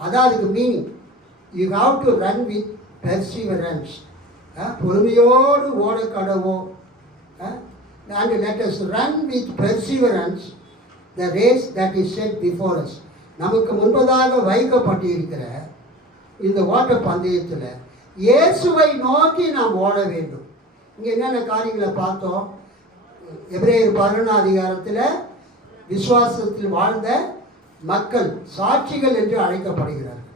அதான் அதுக்கு meaning. You have to run with perseverance. பொறுமையோடு ஓட கடவோம். And let us run with perseverance the race that is set before us. நமக்கு முன்பதாக வைக்கப்பட்டிருக்கிற இந்த ஓட்ட பந்தயத்தில் இயேசுவை நோக்கி நாம் ஓட வேண்டும். இங்கே என்னென்ன காரியங்களை பார்த்தோம்? எபிரேயர் 11 அதிகாரத்தில் விசுவாசத்தில் வாழ்ந்த மக்கள் சாட்சிகள் என்று அழைக்கப்படுகிறார்கள்.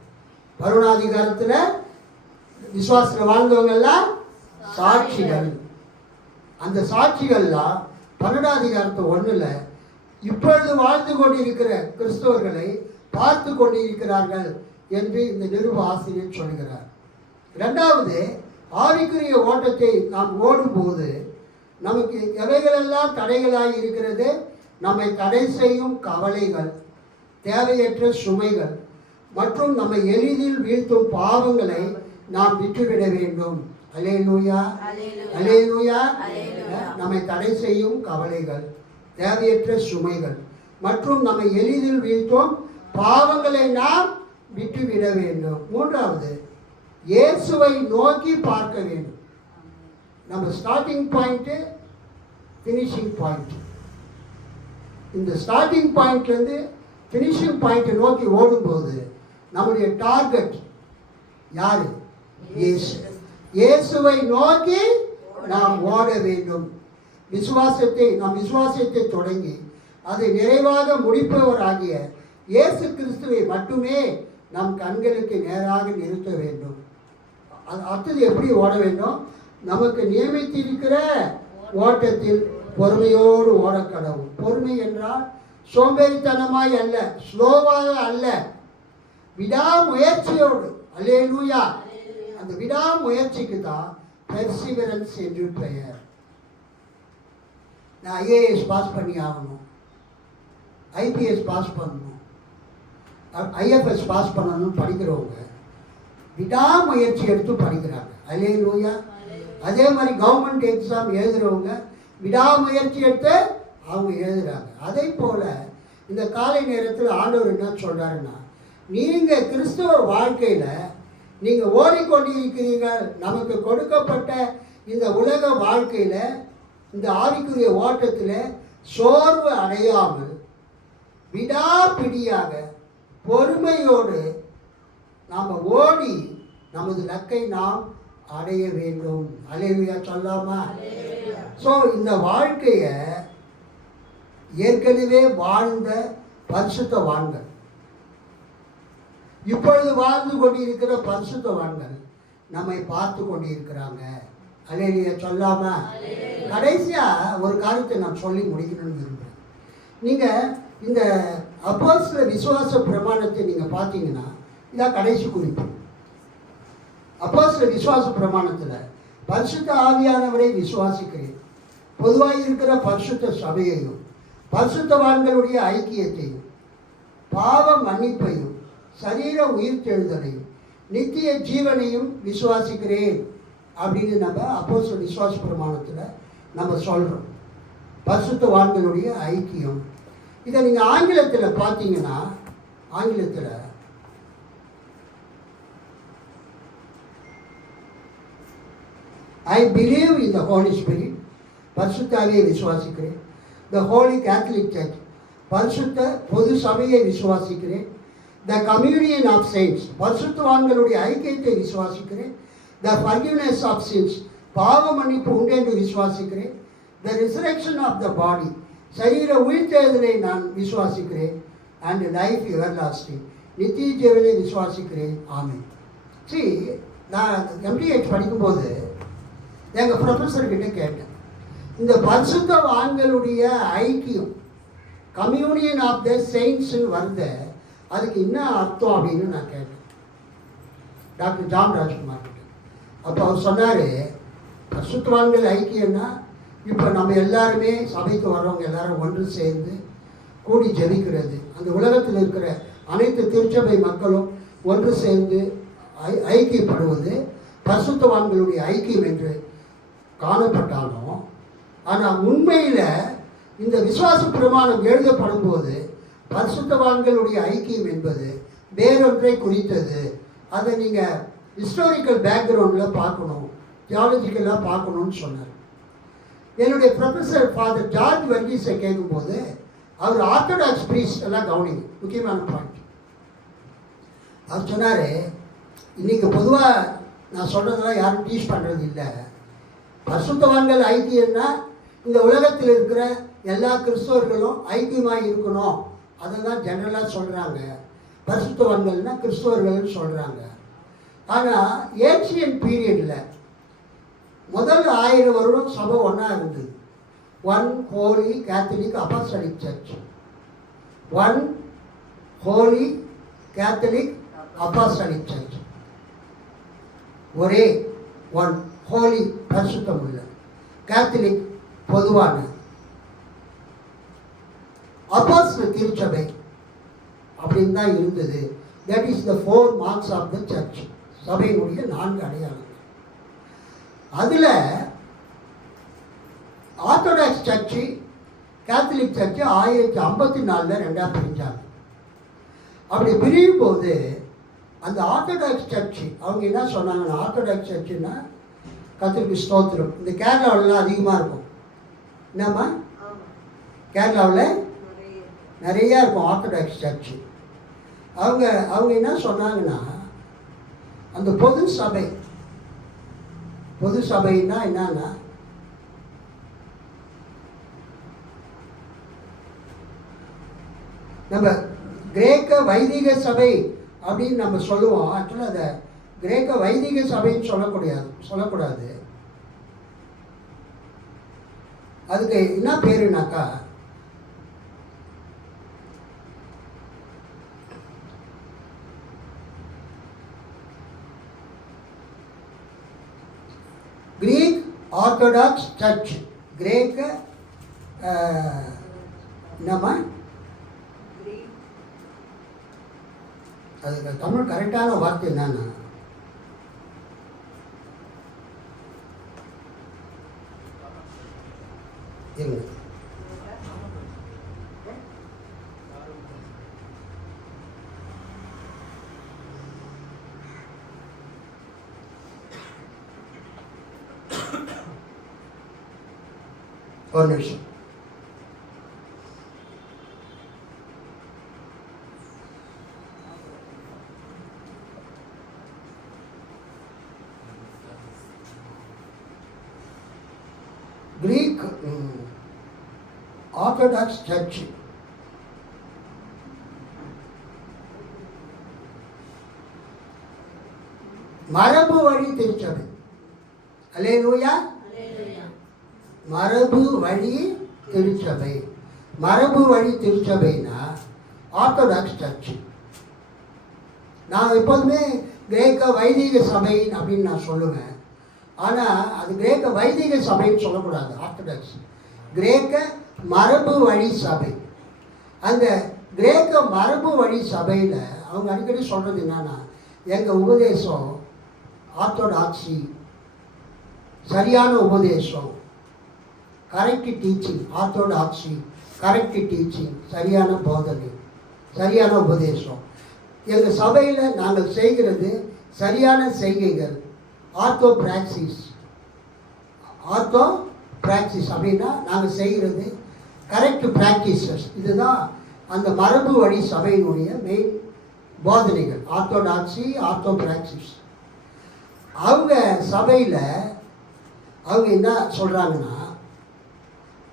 11 அதிகாரத்தில் விசுவாசத்தில் வாழ்ந்தவங்க எல்லாம் சாட்சிகள். அந்த சாட்சிகள்லாம் 12 அதிகாரத்து 1 இப்பொழுது வாழ்ந்து கொண்டிருக்கிற கிறிஸ்தவர்களை பார்த்து கொண்டிருக்கிறார்கள் என்று இந்த நிருப ஆசிரியர் சொல்கிறார். இரண்டாவது, ஆவிக்குரிய ஓட்டத்தை நாம் ஓடும்போது நமக்கு எவைகளெல்லாம் தடைகளாக இருக்கிறது? நம்மை தடை செய்யும் கவலைகள், தேவையற்ற சுமைகள் மற்றும் நம்மை எளிதில் வீழ்த்தும் பாவங்களை நாம் விட்டுவிட வேண்டும். அல்லேலூயா, அல்லேலூயா. நம்மை தடை செய்யும் கவலைகள், தேவையற்ற சுமைகள் மற்றும் நம்மை எளிதில் வீழ்த்தும் பாவங்களை நாம் விட்டுவிட வேண்டும். மூன்றாவது, இயேசுவை நோக்கி பார்க்க வேண்டும். நம்ம ஸ்டார்டிங் பாயிண்ட், ஃபினிஷிங் பாயிண்ட். இந்த ஸ்டார்டிங் பாயிண்ட்லேருந்து ஃபினிஷிங் பாயிண்ட்டை நோக்கி ஓடும்போது நம்முடைய டார்கெட் யாரு? இயேசு. இயேசுவை நோக்கி நாம் ஓட வேண்டும். விசுவாசத்தை தொடங்கி அதை நிறைவாக முடிப்பவராகிய இயேசு கிறிஸ்துவை மட்டுமே நம் கண்களுக்கு நேராக நிறுத்த வேண்டும். அடுத்தது எப்படி ஓட வேண்டும்? நமக்கு நியமித்திருக்கிற ஓட்டத்தில் பொறுமையோடு ஓடக்கடவும். பொறுமை என்றால் சோம்பேறித்தனமாய் அல்ல, ஸ்லோவாக அல்ல, விடாமுயற்சியோடு. அல்லேலூயா. அந்த விடாமுயற்சிக்கு தான் பெர்சிவரன்ஸ் என்று பெயர். நான் ஐஏஎஸ் பாஸ் பண்ணி ஆகணும், ஐபிஎஸ் பாஸ் பண்ணணும், ஐஎஃப்எஸ் பாஸ் பண்ணணும்னு படிக்கிறவங்க விடாமுயற்சி எடுத்து படிக்கிறாங்க. அல்லேலூயா. அதே மாதிரி கவர்மெண்ட் எக்ஸாம் எழுதுகிறவங்க விடாமுயற்சி எடுத்து அவங்க எழுதுகிறாங்க. அதே போல் இந்த காலை நேரத்தில் ஆண்டவர் என்ன சொல்கிறாருன்னா, நீங்கள் கிறிஸ்தவ வாழ்க்கையில் நீங்கள் ஓடிக்கொண்டிருக்கிறீர்கள். நமக்கு கொடுக்கப்பட்ட இந்த உலக வாழ்க்கையில் இந்த ஆவிக்குரிய ஓட்டத்தில் சோர்வு அடையாமல் விடாப்பிடியாக பொறுமையோடு நாம் ஓடி நமது லக்கை நாம் அடைய வேண்டும். அல்லேலூயா சொல்லாமா? ஸோ இந்த வாழ்க்கையை ஏற்கனவே வாழ்ந்த பரிசுத்தவான்கள், இப்பொழுது வாழ்ந்து கொண்டிருக்கிற பரிசுத்தவான்கள் நம்மை பார்த்து கொண்டிருக்கிறாங்க. அல்லேலூயா சொல்லாம? கடைசியா ஒரு காரியத்தை நான் சொல்லி முடிக்கணும்னு விரும்புகிறேன். நீங்கள் இந்த அப்போஸ்தல விசுவாச பிரமாணத்தை நீங்கள் பார்த்தீங்கன்னா இதான் கடைசி குறிப்பு. அப்போஸ்தல விசுவாச பிரமாணத்தில் பரிசுத்த ஆவியானவரை விசுவாசிக்கிறேன், பொதுவாக இருக்கிற பரிசுத்த சபையையும் பரிசுத்தவான்களுடைய ஐக்கியத்தையும் பாவ மன்னிப்பையும் சரீர உயிர்த்தெழுதலையும் நித்திய ஜீவனையும் விசுவாசிக்கிறேன் அப்படின்னு நம்ம அப்போஸ்தல விசுவாச பிரமாணத்தில் நம்ம சொல்கிறோம். பரிசுத்தவான்களுடைய ஐக்கியம். இதை நீங்கள் ஆங்கிலத்தில் பார்த்தீங்கன்னா, ஆங்கிலத்தில் I believe in the Holy Spirit, பரிசுத்தாவியை விசுவாசிக்கிறேன். த ஹோலி கேத்தலிக் சர்ச், பரிசுத்த பொது சபையை விசுவாசிக்கிறேன். த கம்யூனியன் ஆஃப் செயின்ட்ஸ், பரிசுத்தவான்களுடைய ஐக்கியத்தை விசுவாசிக்கிறேன். த ஃபர்கிவ்னஸ் ஆஃப் சின்ஸ், பாவ மன்னிப்பு உண்டு என்று விசுவாசிக்கிறேன். த ரிசரக்ஷன் ஆஃப் த பாடி, சரீர உயிர்த்தெழுதலை நான் விசுவாசிக்கிறேன். அண்ட் லைஃப் எவர்லாஸ்டிங், நித்திய ஜீவனை விசுவாசிக்கிறேன். ஆமென். சரி, நான் எம்டிஹெச் படிக்கும்போது எங்கள் ப்ரொஃபஸர்கிட்ட கேட்டேன், இந்த பரிசுத்தவான்களுடைய ஐக்கியம் கம்யூனியன் ஆஃப் த செயின்ட்ஸ்ன்னு வருது, அதுக்கு என்ன அர்த்தம் அப்படின்னு நான் கேட்டேன் டாக்டர் ஜான் ராஜ்குமார் கிட்ட. அப்போ அவர் சொன்னார், பரிசுத்தவான்கள் ஐக்கியம்னா இப்போ நம்ம எல்லாருமே சபைக்கு வர்றவங்க எல்லாரும் ஒன்று சேர்ந்து கூடி ஜெபிக்கிறது, அந்த உலகத்தில் இருக்கிற அனைத்து திருச்சபை மக்களும் ஒன்று சேர்ந்து ஐக்கியப்படுவது பரிசுத்தவான்களுடைய ஐக்கியம் என்று காணப்பட்டாலும், ஆனால் உண்மையில் இந்த விசுவாச பிரமாணம் எழுதப்படும் போது பரிசுத்தவான்களுடைய ஐக்கியம் என்பது வேறொன்றை குறித்தது. அதை நீங்கள் ஹிஸ்டாரிக்கல் பேக்ரவுண்டில் பார்க்கணும், தியாலஜிக்கலாக பார்க்கணும்னு சொன்னார். என்னுடைய ப்ரொஃபஸர் ஃபாதர் ஜார்ஜ் வர்கீஸை கேட்கும்போது அவர் ஆர்த்தடாக்ஸ் ப்ரீஸ்ட் எல்லாம் கவனிங்க, முக்கியமான பாயிண்ட். அவர் சொன்னார், இன்றைக்கி பொதுவாக நான் சொல்கிறதெல்லாம் யாரும் டீச் பண்ணுறது இல்லை. பரிசுத்தவான்கள் ஐக்கியம்னா இந்த உலகத்தில் இருக்கிற எல்லா கிறிஸ்தவர்களும் ஐக்கியமாக இருக்கணும், அதை தான் ஜென்ரலாக சொல்கிறாங்க. பரிசுத்தவான்கள்னா கிறிஸ்தவர்கள்னு சொல்கிறாங்க. ஆனால் ஏன்ஷியன் பீரியடில் முதல் 1000 வருடம் சபை ஒன்றா இருந்தது. One holy catholic apostolic church, one holy catholic apostolic church, ஒரே ஒன் ஹோலி பரிசுத்தம் உள்ள கேத்தலிக் பொதுவான அப்போஸ்தல திருச்சபை அப்படின்னு தான் இருந்தது. That is the 4 marks of the church, சபையினுடைய 4 அடையாளங்கள். அதில் ஆர்த்தடாக்ஸ் சர்ச்சு கேத்தலிக் சர்ச்சு 1054 ரெண்டாக பிரிஞ்சாங்க. அப்படி பிரியும் போது அந்த ஆர்த்தடாக்ஸ் சர்ச்சு அவங்க என்ன சொன்னாங்கன்னா, ஆர்த்தடாக்ஸ் சர்ச்சுன்னா கர்த்தருக்கு ஸ்தோத்திரம், இந்த கேரளாவிலலாம் அதிகமாக இருக்கும். என்னம்மா, கேரளாவில் நிறையா இருக்கும் ஆர்த்தடாக்ஸ் சர்ச்சு. அவங்க என்ன சொன்னாங்கன்னா, அந்த பொது சபைன்னா என்னன்னா, நம்ம கிரேக்க வைதிக சபை அப்படின்னு நம்ம சொல்லுவோம். ஆக்சுவலாக அதை கிரேக்க வைதிக சபைன்னு சொல்லக்கூடாது. அதுக்கு என்ன பேருனாக்கா, கிரீக் ஆர்த்தடாக்ஸ் சர்ச், கிரேக்க என்னம்மா, அதுக்கு தமிழ் கரெக்டான வார்த்தை என்னன்னா, ஒரு நிமிஷம். Greek Orthodox Church மரபு வழி திருச்சபை. அல்லேலூயா. மரபு வழி திருச்சபை. மரபு வழி திருச்சபைனா ஆர்த்தடாக்ஸ் சர்ச். நான் எப்போதுமே கிரேக்க வைதிக சபை அப்படின்னு நான் சொல்லுவேன். ஆனால் அது கிரேக்க வைதிக சபைன்னு சொல்லக்கூடாது. ஆர்த்தடாக்ஸ் கிரேக்க மரபு வழி சபை. அந்த கிரேக்க மரபு வழி சபையில் அவங்க அடிக்கடி சொல்கிறது என்னன்னா, எங்கள் உபதேசம் ஆர்த்தடாக்ஸி, சரியான உபதேசம், correct teaching. Orthodoxy correct teaching, சரியான போதனை, சரியான உபதேசம். எங்கள் சபையில் நாங்கள் செய்கிறது சரியான செய்கைகள், ஆர்த்தோ பிராக்சிஸ். ஆர்த்தோ பிராக்சிஸ் அப்படின்னா நாங்கள் செய்கிறது கரெக்ட் ப்ராக்டிசஸ். இதுதான் அந்த மரபு வழி சபையினுடைய மெயின் போதனைகள். ஆர்த்தோடாக்ஸி, ஆர்த்தோ பிராக்சிஸ். அவங்க சபையில் அவங்க என்ன சொல்கிறாங்கன்னா,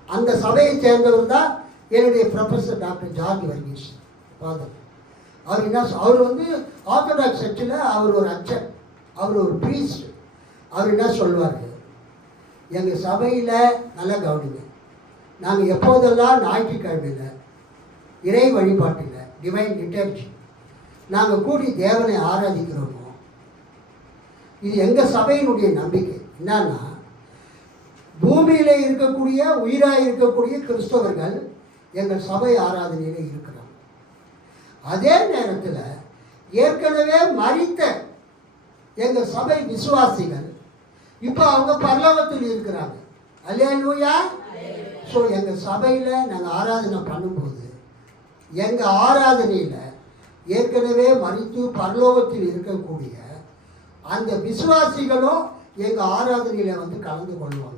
அந்த சபையை சேர்ந்தவர் தான் என்னுடைய professor doctor George Varghese father. அவர் என்ன, அவர் வந்து ஆர்த்தடாக்ஸ் சர்ச்சில் அவர் ஒரு அச்சர், அவர் ஒரு ப்ரீஸ்ட். அவர் என்ன சொல்லுவார், எங்கள் சபையில் நல்லா கவனிங்க, நாங்கள் எப்போதெல்லாம் ஞாயிற்றுக்கிழமையில் இறை வழிபாட்டில் டிவைன் லிட்டர்ஜி நாங்கள் கூடி தேவனை ஆராதிக்கிறோமோ, இது எங்கள் சபையினுடைய நம்பிக்கை. என்னன்னா, பூமியில் இருக்கக்கூடிய உயிராக இருக்கக்கூடிய கிறிஸ்தவர்கள் எங்கள் சபை ஆராதனையில் இருக்கிறாங்க. அதே நேரத்தில் ஏற்கனவே மரித்த எங்கள் சபை விசுவாசிகள் இப்போ அவங்க பரலோகத்தில் இருக்கிறாங்க. அல்லேலூயா. ஸோ எங்கள் சபையில் நாங்கள் ஆராதனை பண்ணும்போது எங்கள் ஆராதனையில் ஏற்கனவே மரித்து பரலோகத்தில் இருக்கக்கூடிய அந்த விசுவாசிகளும் எங்கள் ஆராதனையில் வந்து கலந்து கொள்வாங்க.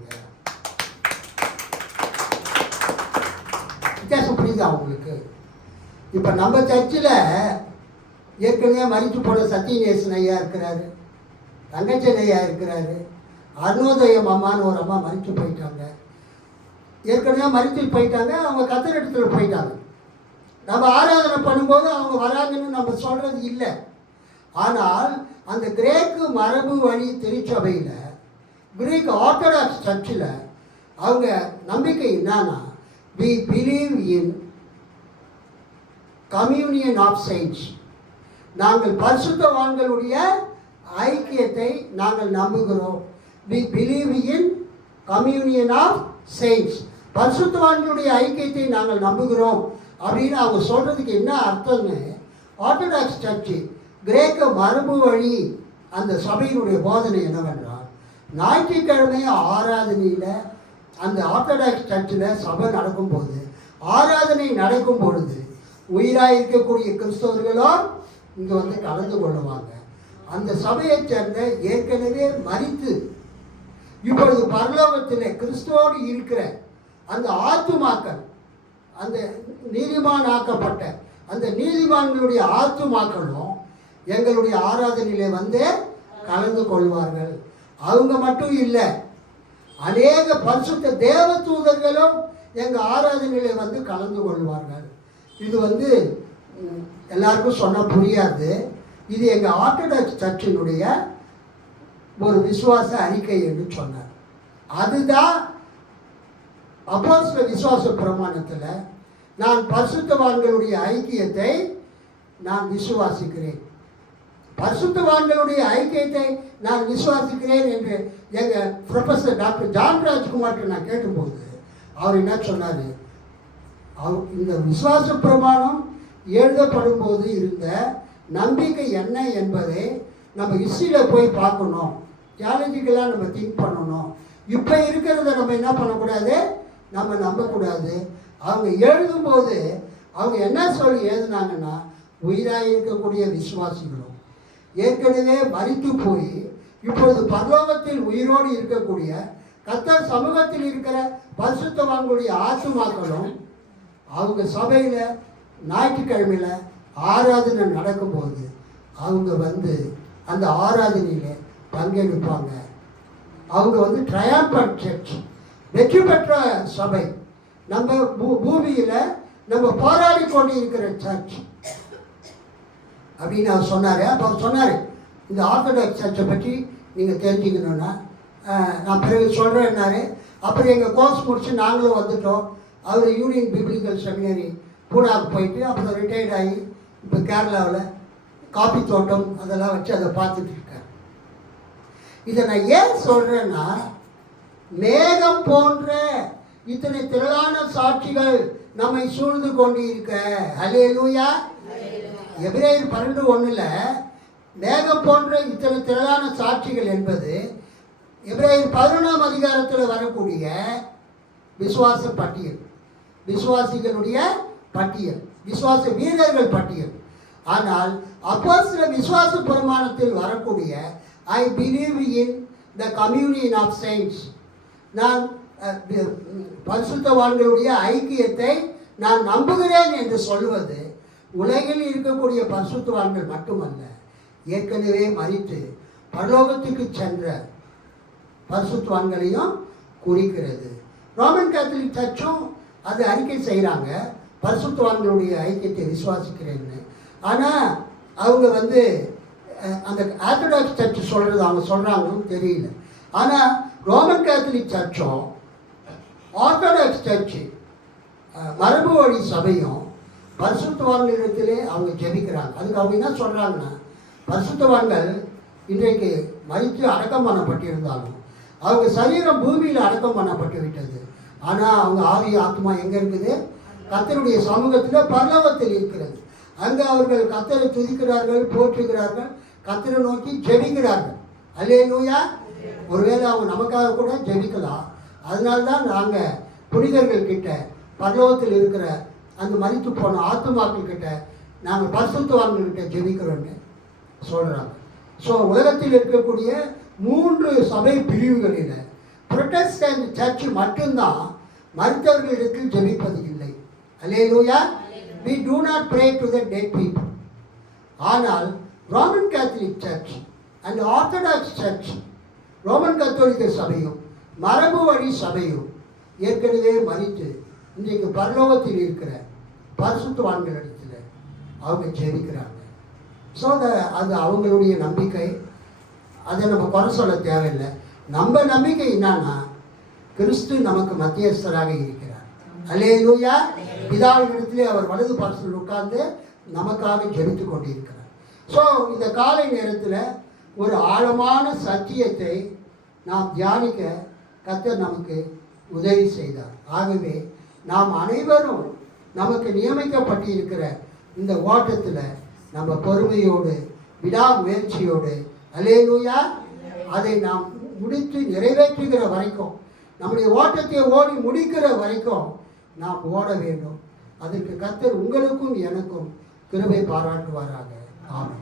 வித்தியாசம் புரியுதா உங்களுக்கு? இப்போ நம்ம சர்ச்சில் ஏற்கனவே மரித்து போன சத்தியநேசன் ஐயா இருக்கிறாரு, தங்கச்சன் ஐயா இருக்கிறாரு, அருணோதயம் அம்மான்னு ஒரு அம்மா மரித்து போயிட்டாங்க. ஏற்கனவே மரித்து போயிட்டாங்க, அவங்க கத்தர் இடத்துல போயிட்டாங்க. நம்ம ஆராதனை பண்ணும்போது அவங்க வராங்கன்னு நம்ம சொல்கிறது இல்லை. ஆனால் அந்த கிரேக்கு மரபு வழி திருச்சபையில், கிரீக் ஆர்த்தடாக்ஸ் சர்ச்சில் அவங்க நம்பிக்கை என்னன்னா, we believe in communion of saints. நாங்கள் பரிசுத்தவான்களுடைய ஐக்கியத்தை நாங்கள் நம்புகிறோம். we believe in communion of saints. பரிசுத்தவான்களுடைய ஐக்கியத்தை நாங்கள் நம்புகிறோம் அப்படின்னு அவங்க சொல்கிறதுக்கு என்ன அர்த்தம்னு ஆர்த்தடாக்ஸ் சர்ச்சு கிரேக்க மரபு வழி அந்த சபையினுடைய போதனை என்னவென்றால், ஞாயிற்றுக்கிழமை ஆராதனையில் அந்த ஆர்த்தடாக்ஸ் சர்ச்சில் சபை நடக்கும்போது, ஆராதனை நடக்கும் பொழுது உயிராக இருக்கக்கூடிய கிறிஸ்தவர்களும் இங்கே வந்து கலந்து கொள்ளுவாங்க. அந்த சபையை சேர்ந்த ஏற்கனவே மரித்து இப்பொழுது பரலோகத்தில் கிறிஸ்துவோடு இருக்கிற அந்த ஆத்துமாக்கள், அந்த நீதிமான் ஆக்கப்பட்ட அந்த நீதிமான்களுடைய ஆத்துமாக்களும் எங்களுடைய ஆராதனையிலே வந்து கலந்து கொள்வார்கள். அவங்க மட்டும் இல்லை, அநேக பரிசுத்த தேவ தூதர்களும் எங்கள் ஆராதனையிலே வந்து கலந்து கொள்வார்கள். இது வந்து எல்லாருக்கும் சொன்னால் புரியாது. இது எங்கள் ஆர்த்தடாக்ஸ் சர்ச்சினுடைய ஒரு விசுவாச அறிக்கை என்று சொன்னார். அதுதான் அப்போஸ்தல விசுவாச பிரமாணத்தில் நான் பரிசுத்தவான்களுடைய ஐக்கியத்தை நான் விசுவாசிக்கிறேன், பரிசுத்தவான்களுடைய ஐக்கியத்தை நான் விசுவாசிக்கிறேன் என்று எங்கள் ப்ரொஃபஸர் டாக்டர் ஜான் ராஜ்குமார்கிட்ட நான் கேட்கும்போது அவர் என்ன சொன்னார், இந்த விசுவாச பிரமாணம் எழுதப்படும் போது இருந்த நம்பிக்கை என்ன என்பதை நம்ம ஹிஸ்ட்ரியில் போய் பார்க்கணும், தியாலஜிக்கலாக நம்ம திங்க் பண்ணணும். இப்போ இருக்கிறத நம்ம என்ன பண்ணக்கூடாது, நம்ம நம்பக்கூடாது. அவங்க எழுதும்போது அவங்க என்ன சொல்லி எழுதுனாங்கன்னா, உயிராக இருக்கக்கூடிய விசுவாசிகளும் ஏற்கனவே மரித்து போய் இப்பொழுது பரலோகத்தில் உயிரோடு இருக்கக்கூடிய கர்த்தர் சமூகத்தில் இருக்கிற பரிசுத்தவான்களுடைய ஆத்துமாக்களும் அவங்க சபையில் ஞாயிற்றுக்கிழமையில் ஆராதனை நடக்கும்போது அவங்க வந்து அந்த ஆராதனையில் பங்கெடுப்பாங்க. அவங்க வந்து ட்ரையம்பன்ட் சர்ச், வெற்றி பெற்ற சபை, நம்ம பூமியில் நம்ம போராடி கொண்டு இருக்கிற சர்ச் அப்படின்னு அவர் சொன்னார். அப்போ அவர் சொன்னார், இந்த ஆர்த்தடாக்ஸ் சர்ச்சை பற்றி நீங்கள் தெரிஞ்சுக்கணுன்னா நான் பிறகு சொல்கிறேன்னாரு. அப்புறம் எங்கள் கோர்ஸ் முடித்து நாங்களும் வந்துட்டோம். அவர் யூனியன் பிப்ளிக்கல் செமினரி பூனாவுக்கு போயிட்டு அப்புறம் ரிட்டையர்ட் ஆகி இப்போ கேரளாவில் காபி தோட்டம் அதெல்லாம் வச்சு அதை பார்த்துட்டு இருக்கார். இதை நான் ஏன் சொல்கிறேன்னா, மேகம் போன்ற இத்தனை திரளான சாட்சிகள் நம்மை சூழ்ந்து கொண்டு இருக்க. ஹல்லேலூயா. எபிரேயர் 12:1 மேகம் போன்ற இத்தனை திரளான சாட்சிகள் என்பது எபிரேயர் 11ஆம் அதிகாரத்தில் வரக்கூடிய விசுவாச பட்டியல், விசுவாசிகளுடைய பட்டியல், விசுவாச வீரர்கள் பட்டியல். ஆனால் அப்போஸ்தலர் விசுவாச பிரமாணத்தில் வரக்கூடிய I believe in the communion of saints, நான் பரிசுத்தவான்களுடைய ஐக்கியத்தை நான் நம்புகிறேன் என்று சொல்வது உலகில் இருக்கக்கூடிய பரிசுத்தவான்கள் மட்டுமல்ல, ஏற்கனவே மரித்து பரலோகத்துக்கு சென்ற பரிசுத்தவான்களையும் குறிக்கிறது. ரோமன் கேத்தலிக் சர்ச்சும் அது அறிக்கை செய்கிறாங்க, பரிசுத்தவான்களுடைய ஐக்கியத்தை விசுவாசிக்கிறேன்னு. ஆனால் அவங்க வந்து அந்த ஆர்த்தடாக்ஸ் சர்ச்சு சொல்கிறது அவங்க சொல்கிறாங்கன்னு தெரியல. ஆனால் ரோமன் கேத்தலிக் சர்ச்சும் ஆர்த்தடாக்ஸ் சர்ச்சு மரபு வழி சபையும் பரிசுத்தவான்களிடத்திலே அவங்க ஜெபிக்கிறாங்க. அதுக்கு அவங்க என்ன சொல்கிறாங்கன்னா, பரிசுத்தவான்கள் இன்றைக்கு மரித்து அடக்கம் பண்ணப்பட்டிருந்தாலும் அவங்க சரீரம் பூமியில் அடக்கம் பண்ணப்பட்டு விட்டது. ஆனால் அவங்க ஆவி ஆத்மா எங்கே இருக்குது? கர்த்தருடைய சமூகத்தில் பரலோகத்தில் இருக்கிறது. அங்கே அவர்கள் கர்த்தரை துதிக்கிறார்கள், போற்றுகிறார்கள், கர்த்தரை நோக்கி ஜெபிக்கிறார்கள். அல்லேலூயா. ஒருவேளை அவங்க நமக்காக கூட ஜெபிக்கலாம். அதனால்தான் நாங்கள் புனிதர்கள் கிட்ட, பரலோகத்தில் இருக்கிற அந்த மரித்து போன ஆத்துமாக்கள் கிட்ட நாங்கள் பரிசுத்தவான்கள்கிட்ட ஜெபிக்கிறோன்னு சொல்கிறாங்க. ஸோ உலகத்தில் இருக்கக்கூடிய 3 சபை பிரிவுகளில் புரொட்டஸ்டன்ட் சர்ச் மட்டும்தான் மரித்தவர்களிடத்தில் ஜெபிப்பது இல்லை. அல்லேலூயா. We do not pray to the dead people. ஆனால் Roman Catholic church and Orthodox church, Roman கத்தோலிக்க சபையும் மரபு வழி சபையும் ஏற்கனவே மரித்து இன்றைக்கு பரலோகத்தில் இருக்கிற பரிசுத்தவான்களிடத்தில் அவங்க ஜெபிக்கிறாங்க. ஸோ அது அவங்களுடைய நம்பிக்கை. அதை நம்ம குறை சொல்ல தேவையில்லை. நம்ம நம்பிக்கை என்னன்னா, கிறிஸ்து நமக்கு மத்தியஸ்தராக இருக்கிறார். அல்லேலூயா. பிதாவினிடத்திலே அவர் வலது பார்சல் உட்கார்ந்து நமக்காக ஜெபித்து கொண்டிருக்கிறார். ஸோ இந்த காலை நேரத்தில் ஒரு ஆழமான சத்தியத்தை நாம் தியானிக்க கர்த்தர் நமக்கு உதவி செய்தார். ஆகவே நாம் அனைவரும் நமக்கு நியமிக்கப்பட்டிருக்கிற இந்த ஓட்டத்தில் நம்ம பொறுமையோடு விடாமுயற்சியோடு, அல்லேலூயா, அதை நாம் முடித்து நிறைவேற்றுகிற வரைக்கும், நம்முடைய ஓட்டத்தை ஓடி முடிக்கிற வரைக்கும் நாம் ஓட வேண்டும். அதற்கு கர்த்தர் உங்களுக்கும் எனக்கும் கிருபை பாராட்டுவாராக. ஆமென்.